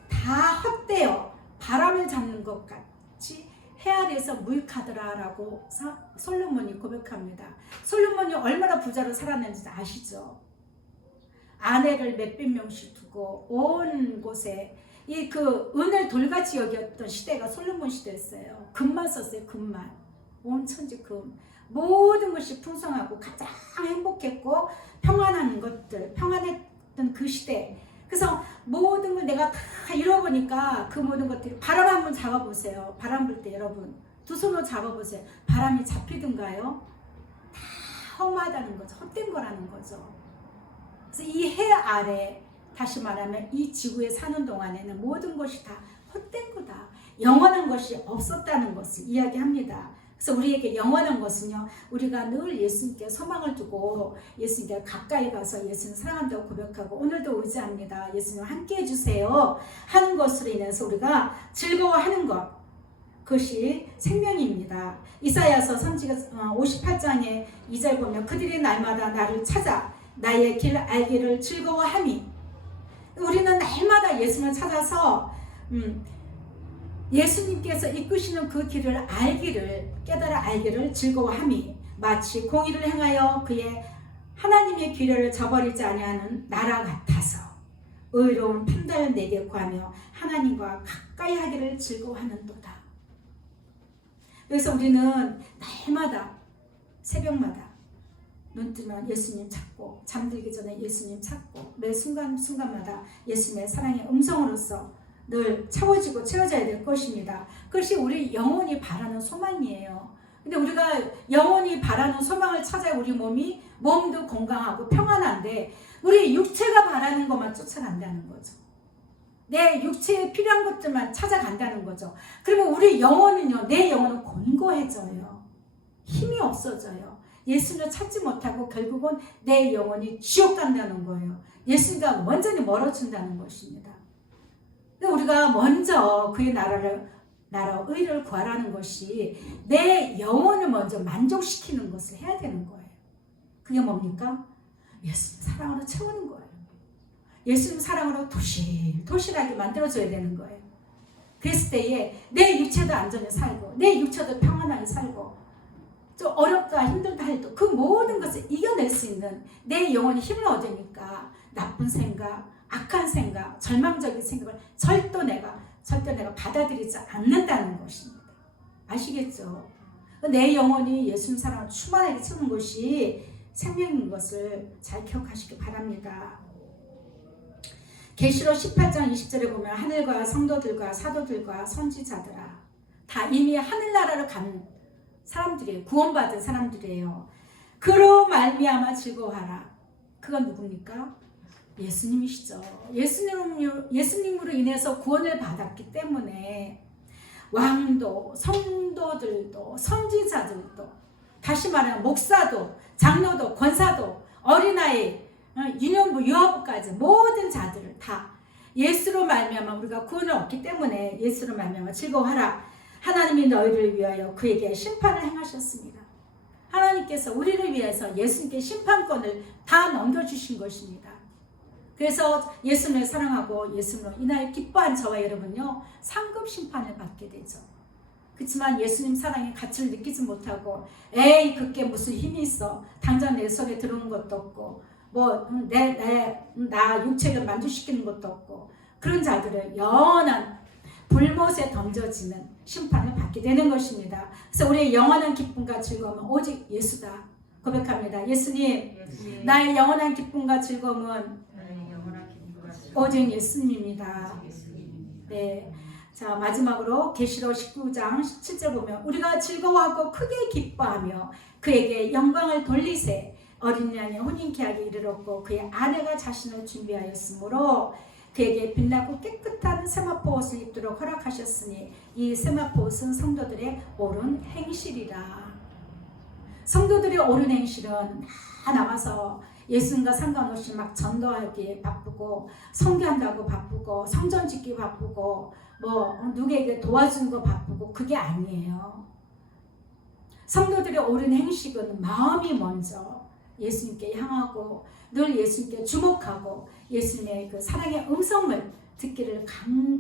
다 헛되어 바람을 잡는 것 같이 헤아려서 무익하더라라고 솔로몬이 고백합니다. 솔로몬이 얼마나 부자로 살았는지 아시죠? 아내를 몇백 명씩 두고 온 곳에 이 그 은을 돌같이 여겼던 시대가 솔로몬 시대였어요. 금만 썼어요. 금만. 온 천지 금. 모든 것이 풍성하고 가장 행복했고 평안한 것들, 평안했던 그 시대. 그래서 모든 걸 내가 다 잃어보니까 그 모든 것들이 바람 한번 잡아보세요. 바람 불 때 여러분 두 손으로 잡아보세요. 바람이 잡히든가요? 다 험하다는 거죠. 헛된 거라는 거죠. 그래서 이 해 아래 다시 말하면 이 지구에 사는 동안에는 모든 것이 다 헛된 거다. 영원한 것이 없었다는 것을 이야기합니다. 그래서 우리에게 영원한 것은요, 우리가 늘 예수님께 소망을 두고 예수님께 가까이 가서 예수님 사랑한다고 고백하고 오늘도 의지합니다. 예수님 함께 해주세요 하는 것으로 인해서 우리가 즐거워하는 것, 그것이 생명입니다. 이사야서 선지가 58장의 2절 보면 그들이 날마다 나를 찾아 나의 길 알기를 즐거워하니, 우리는 날마다 예수님을 찾아서 예수님께서 이끄시는 그 길을 알기를, 깨달아 알기를 즐거워함이 마치 공의를 행하여 그의 하나님의 규례를 저버리지 아니하는 나라 같아서 의로운 판단을 내게 구하며 하나님과 가까이 하기를 즐거워하는도다. 그래서 우리는 날마다 새벽마다 눈 뜨면 예수님 찾고 잠들기 전에 예수님 찾고 매 순간순간마다 예수님의 사랑의 음성으로서 늘 채워지고 채워져야 될 것입니다. 그것이 우리 영혼이 바라는 소망이에요. 근데 우리가 영혼이 바라는 소망을 찾아야 우리 몸도 건강하고 평안한데 우리 육체가 바라는 것만 쫓아간다는 거죠. 내 육체에 필요한 것들만 찾아간다는 거죠. 그러면 우리 영혼은요, 내 영혼은 곤고해져요. 힘이 없어져요. 예수님을 찾지 못하고 결국은 내 영혼이 지옥 간다는 거예요. 예수님과 완전히 멀어진다는 것입니다. 우리가 먼저 그의 나라 의를 구하라는 것이 내 영혼을 먼저 만족시키는 것을 해야 되는 거예요. 그게 뭡니까? 예수님 사랑으로 채우는 거예요. 예수님 사랑으로 도실하게 만들어줘야 되는 거예요. 그랬을 때에 내 육체도 안전히 살고 내 육체도 평안하게 살고 좀 어렵다 힘들다 해도 그 모든 것을 이겨낼 수 있는 내 영혼이 힘을 얻으니까 나쁜 생각, 악한 생각, 절망적인 생각을 절대 내가 받아들이지 않는다는 것입니다. 아시겠죠? 내 영혼이 예수님 사랑을 충만하게 채우는 것이 생명인 것을 잘 기억하시기 바랍니다. 계시록 18장 20절에 보면 하늘과 성도들과 사도들과 선지자들아 다 이미 하늘나라로 간 사람들이에요. 구원받은 사람들이에요. 그로 말미암아 즐거워하라. 그건 누굽니까? 예수님이시죠. 예수님으로 인해서 구원을 받았기 때문에 왕도, 성도들도, 선지자들도, 다시 말하면 목사도, 장로도, 권사도, 어린아이, 유년부, 유아부까지 모든 자들을 다 예수로 말미암아 우리가 구원을 얻기 때문에 예수로 말미암아 즐거워하라. 하나님이 너희를 위하여 그에게 심판을 행하셨습니다. 하나님께서 우리를 위해서 예수님께 심판권을 다 넘겨주신 것입니다. 그래서 예수님을 사랑하고 예수님으로 인하여 기뻐한 저와 여러분요, 상급 심판을 받게 되죠. 그렇지만 예수님 사랑의 가치를 느끼지 못하고 에이 그게 무슨 힘이 있어, 당장 내 손에 들어오는 것도 없고 나 육체를 만족시키는 것도 없고, 그런 자들을 영원한 불못에 던져지는 심판을 받게 되는 것입니다. 그래서 우리의 영원한 기쁨과 즐거움은 오직 예수다 고백합니다. 예수님, 나의 영원한 기쁨과 즐거움은 오직 예수님입니다. 네. 자, 마지막으로 계시록 19장 17절 보면 우리가 즐거워하고 크게 기뻐하며 그에게 영광을 돌리세. 어린 양의 혼인 계약에 이르렀고 그의 아내가 자신을 준비하였으므로 그에게 빛나고 깨끗한 세마포 옷을 입도록 허락하셨으니 이 세마포 옷은 성도들의 옳은 행실이라. 성도들의 옳은 행실은 다 남아서 예수님과 상관없이 막 전도하기에 바쁘고, 선교한다고 바쁘고, 성전 짓기 바쁘고, 누구에게 도와주는 거 바쁘고, 그게 아니에요. 성도들의 옳은 행식은 마음이 먼저 예수님께 향하고 늘 예수님께 주목하고 예수님의 그 사랑의 음성을 듣기를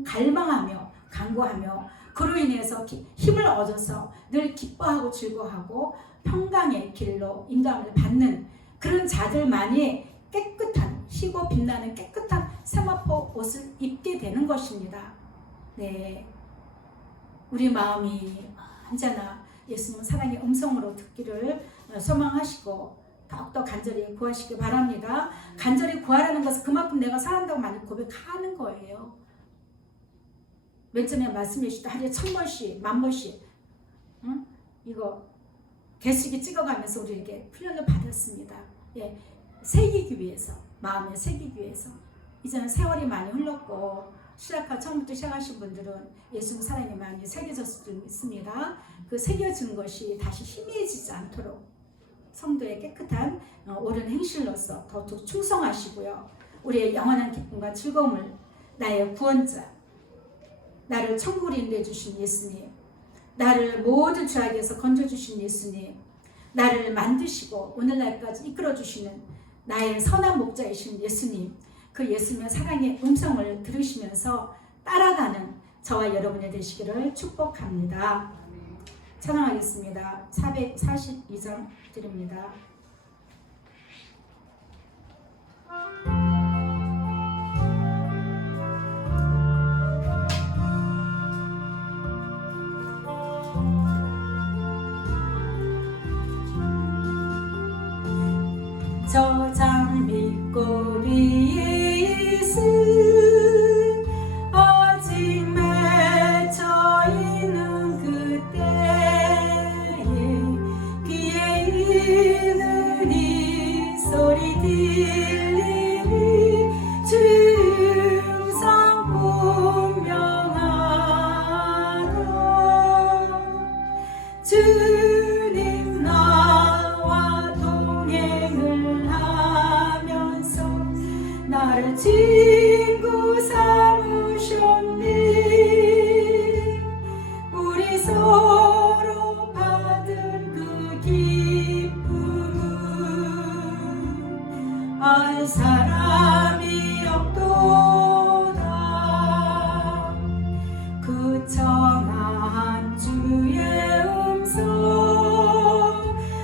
갈망하며 간구하며 그로 인해서 힘을 얻어서 늘 기뻐하고 즐거워하고 평강의 길로 인도함을 받는 그런 자들만이 깨끗한, 희고 빛나는 깨끗한 세마포 옷을 입게 되는 것입니다. 네, 우리 마음이 언제나 예수님 사랑의 음성으로 듣기를 소망하시고 더욱더 간절히 구하시기 바랍니다. 간절히 구하라는 것은 그만큼 내가 사랑한다고 많이 고백하는 거예요. 맨 처음에 말씀해 주시다 하루에 1000번씩, 10,000번씩 이거 개수기 찍어가면서 우리에게 훈련을 받았습니다. 예, 새기기 위해서, 마음에 새기기 위해서. 이제는 세월이 많이 흘렀고 처음부터 시작하신 분들은 예수님 사랑이 많이 새겨졌을 수도 있습니다. 그 새겨진 것이 다시 희미해지지 않도록 성도의 깨끗한 옳은 행실로서 더욱 충성하시고요. 우리의 영원한 기쁨과 즐거움을 나의 구원자, 나를 천국으로 인도해 주신 예수님, 나를 모든 죄악에서 건져주신 예수님, 나를 만드시고 오늘날까지 이끌어주시는 나의 선한 목자이신 예수님, 그 예수님의 사랑의 음성을 들으시면서 따라가는 저와 여러분이 되시기를 축복합니다. 찬양하겠습니다. 442장 드립니다. 저 장미꼬리에 있을 아직 맺혀 있는 그때에 귀에 있는 이 소리 들리니 주상 분명하다. 주님 나와 동행을 하면서 나를 친구 삼으셨니. 우리 서로 받은 그 기쁨은 알 사람이 없도다. 그 청한 주의 음성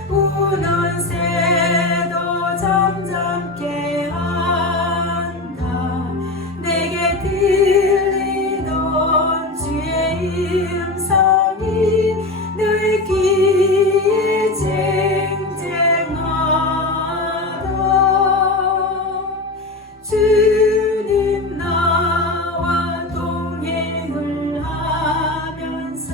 우는 새도 잠잠케 한다. 내게 들리던 주의 음성이 늘 귀에 쟁쟁하다. 주님 나와 동행을 하면서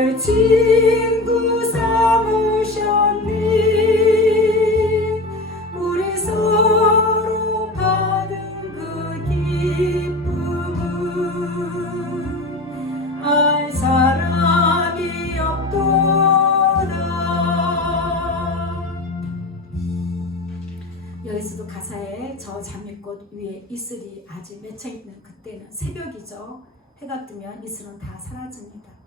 날 친구 삼으셨니. 우리 서로 받은 그 기쁨은 알 사람이 없도다. 여기서도 가사에 저 장미꽃 위에 이슬이 아직 맺혀있는 그때는 새벽이죠. 해가 뜨면 이슬은 다 사라집니다.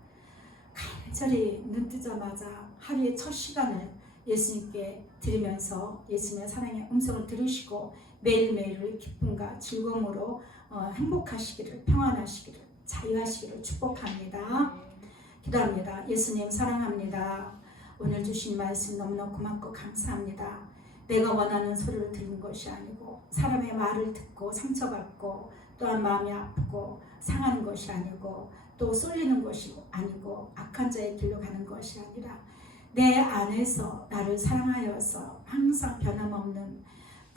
간절히 눈 뜨자마자 하루의 첫 시간을 예수님께 드리면서 예수님의 사랑의 음성을 들으시고 매일매일을 기쁨과 즐거움으로 행복하시기를, 평안하시기를, 자유하시기를 축복합니다. 기도합니다. 예수님 사랑합니다. 오늘 주신 말씀 너무나 고맙고 감사합니다. 내가 원하는 소리를 듣는 것이 아니고 사람의 말을 듣고 상처받고 또한 마음이 아프고 상하는 것이 아니고 또 쏠리는 것이 아니고 악한 자의 길로 가는 것이 아니라 내 안에서 나를 사랑하여서 항상 변함없는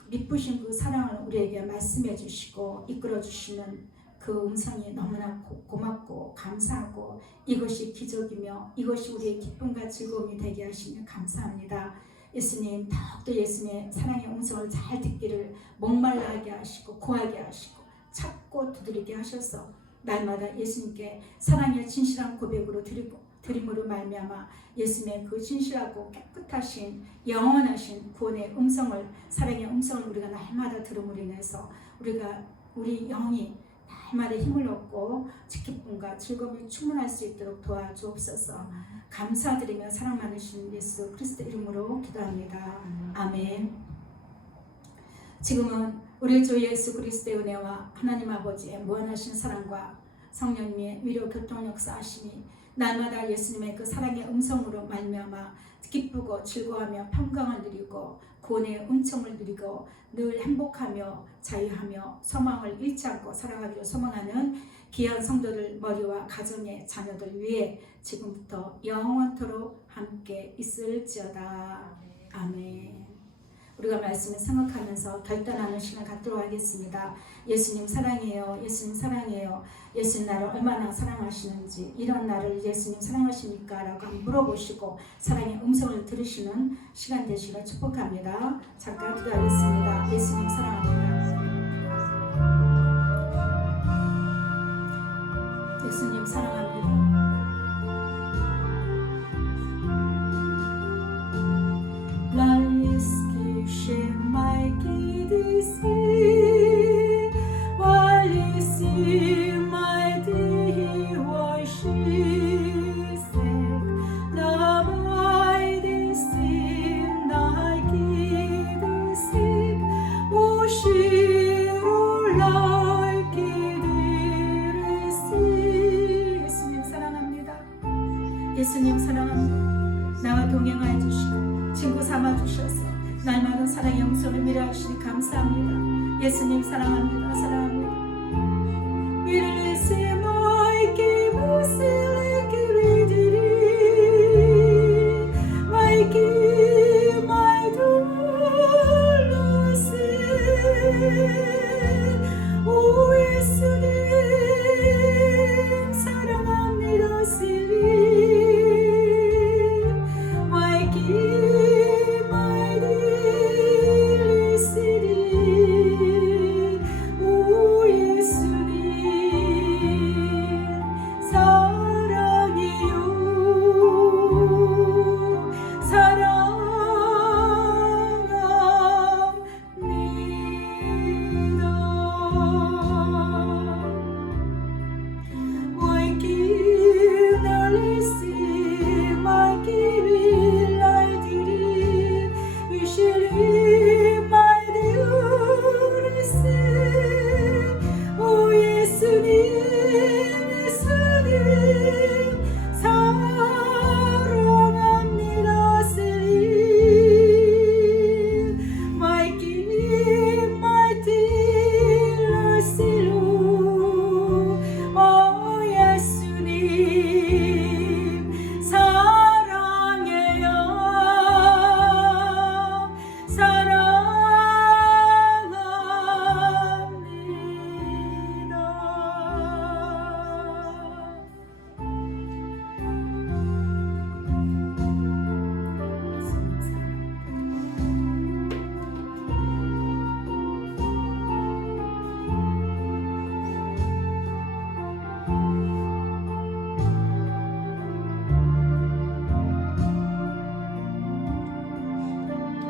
미쁘신 그 사랑을 우리에게 말씀해 주시고 이끌어 주시는 그 음성이 너무나 고맙고 감사하고 이것이 기적이며 이것이 우리의 기쁨과 즐거움이 되게 하시며 감사합니다. 예수님 더욱더 예수님의 사랑의 음성을 잘 듣기를 목말라 하게 하시고 고하게 하시고 찾고 두드리게 하셔서 날마다 예수님께 사랑의 진실한 고백으로 드림으로 말미암아 예수님의 그 진실하고 깨끗하신 영원하신 구원의 음성을 사랑의 음성을 우리가 날마다 들음으로 인해서 우리 영이 날마다 힘을 얻고 기쁨과 즐거움이 충만할 수 있도록 도와주옵소서. 감사드리며 사랑 많으신 예수 그리스도 이름으로 기도합니다. 아멘. 지금은 우리 주 예수 그리스도의 은혜와 하나님 아버지의 무한하신 사랑과 성령님의 위로 교통 역사하심이 날마다 예수님의 그 사랑의 음성으로 말미암아 기쁘고 즐거워하며 평강을 누리고 구원의 은총을 누리고 늘 행복하며 자유하며 소망을 잃지 않고 살아가기를 소망하는 귀한 성도들 머리와 가정의 자녀들 위해 지금부터 영원토록 함께 있을지어다. 아멘. 우리가 말씀을 생각하면서 결단하는 시간 갖도록 하겠습니다. 예수님 사랑해요. 예수님 사랑해요. 예수님 나를 얼마나 사랑하시는지 이런 나를 예수님 사랑하십니까? 라고 한번 물어보시고 사랑의 음성을 들으시는 시간 되시기를 축복합니다. 잠깐 기도하겠습니다. 예수님 사랑합니다. 예수님 사랑합니다. 예수님 사랑합니다. 나와 동행하여 주시고 친구 삼아 주셔서 날마다 사랑의 음성을 미래하시니 감사합니다. 예수님 사랑합니다. 사랑합니다.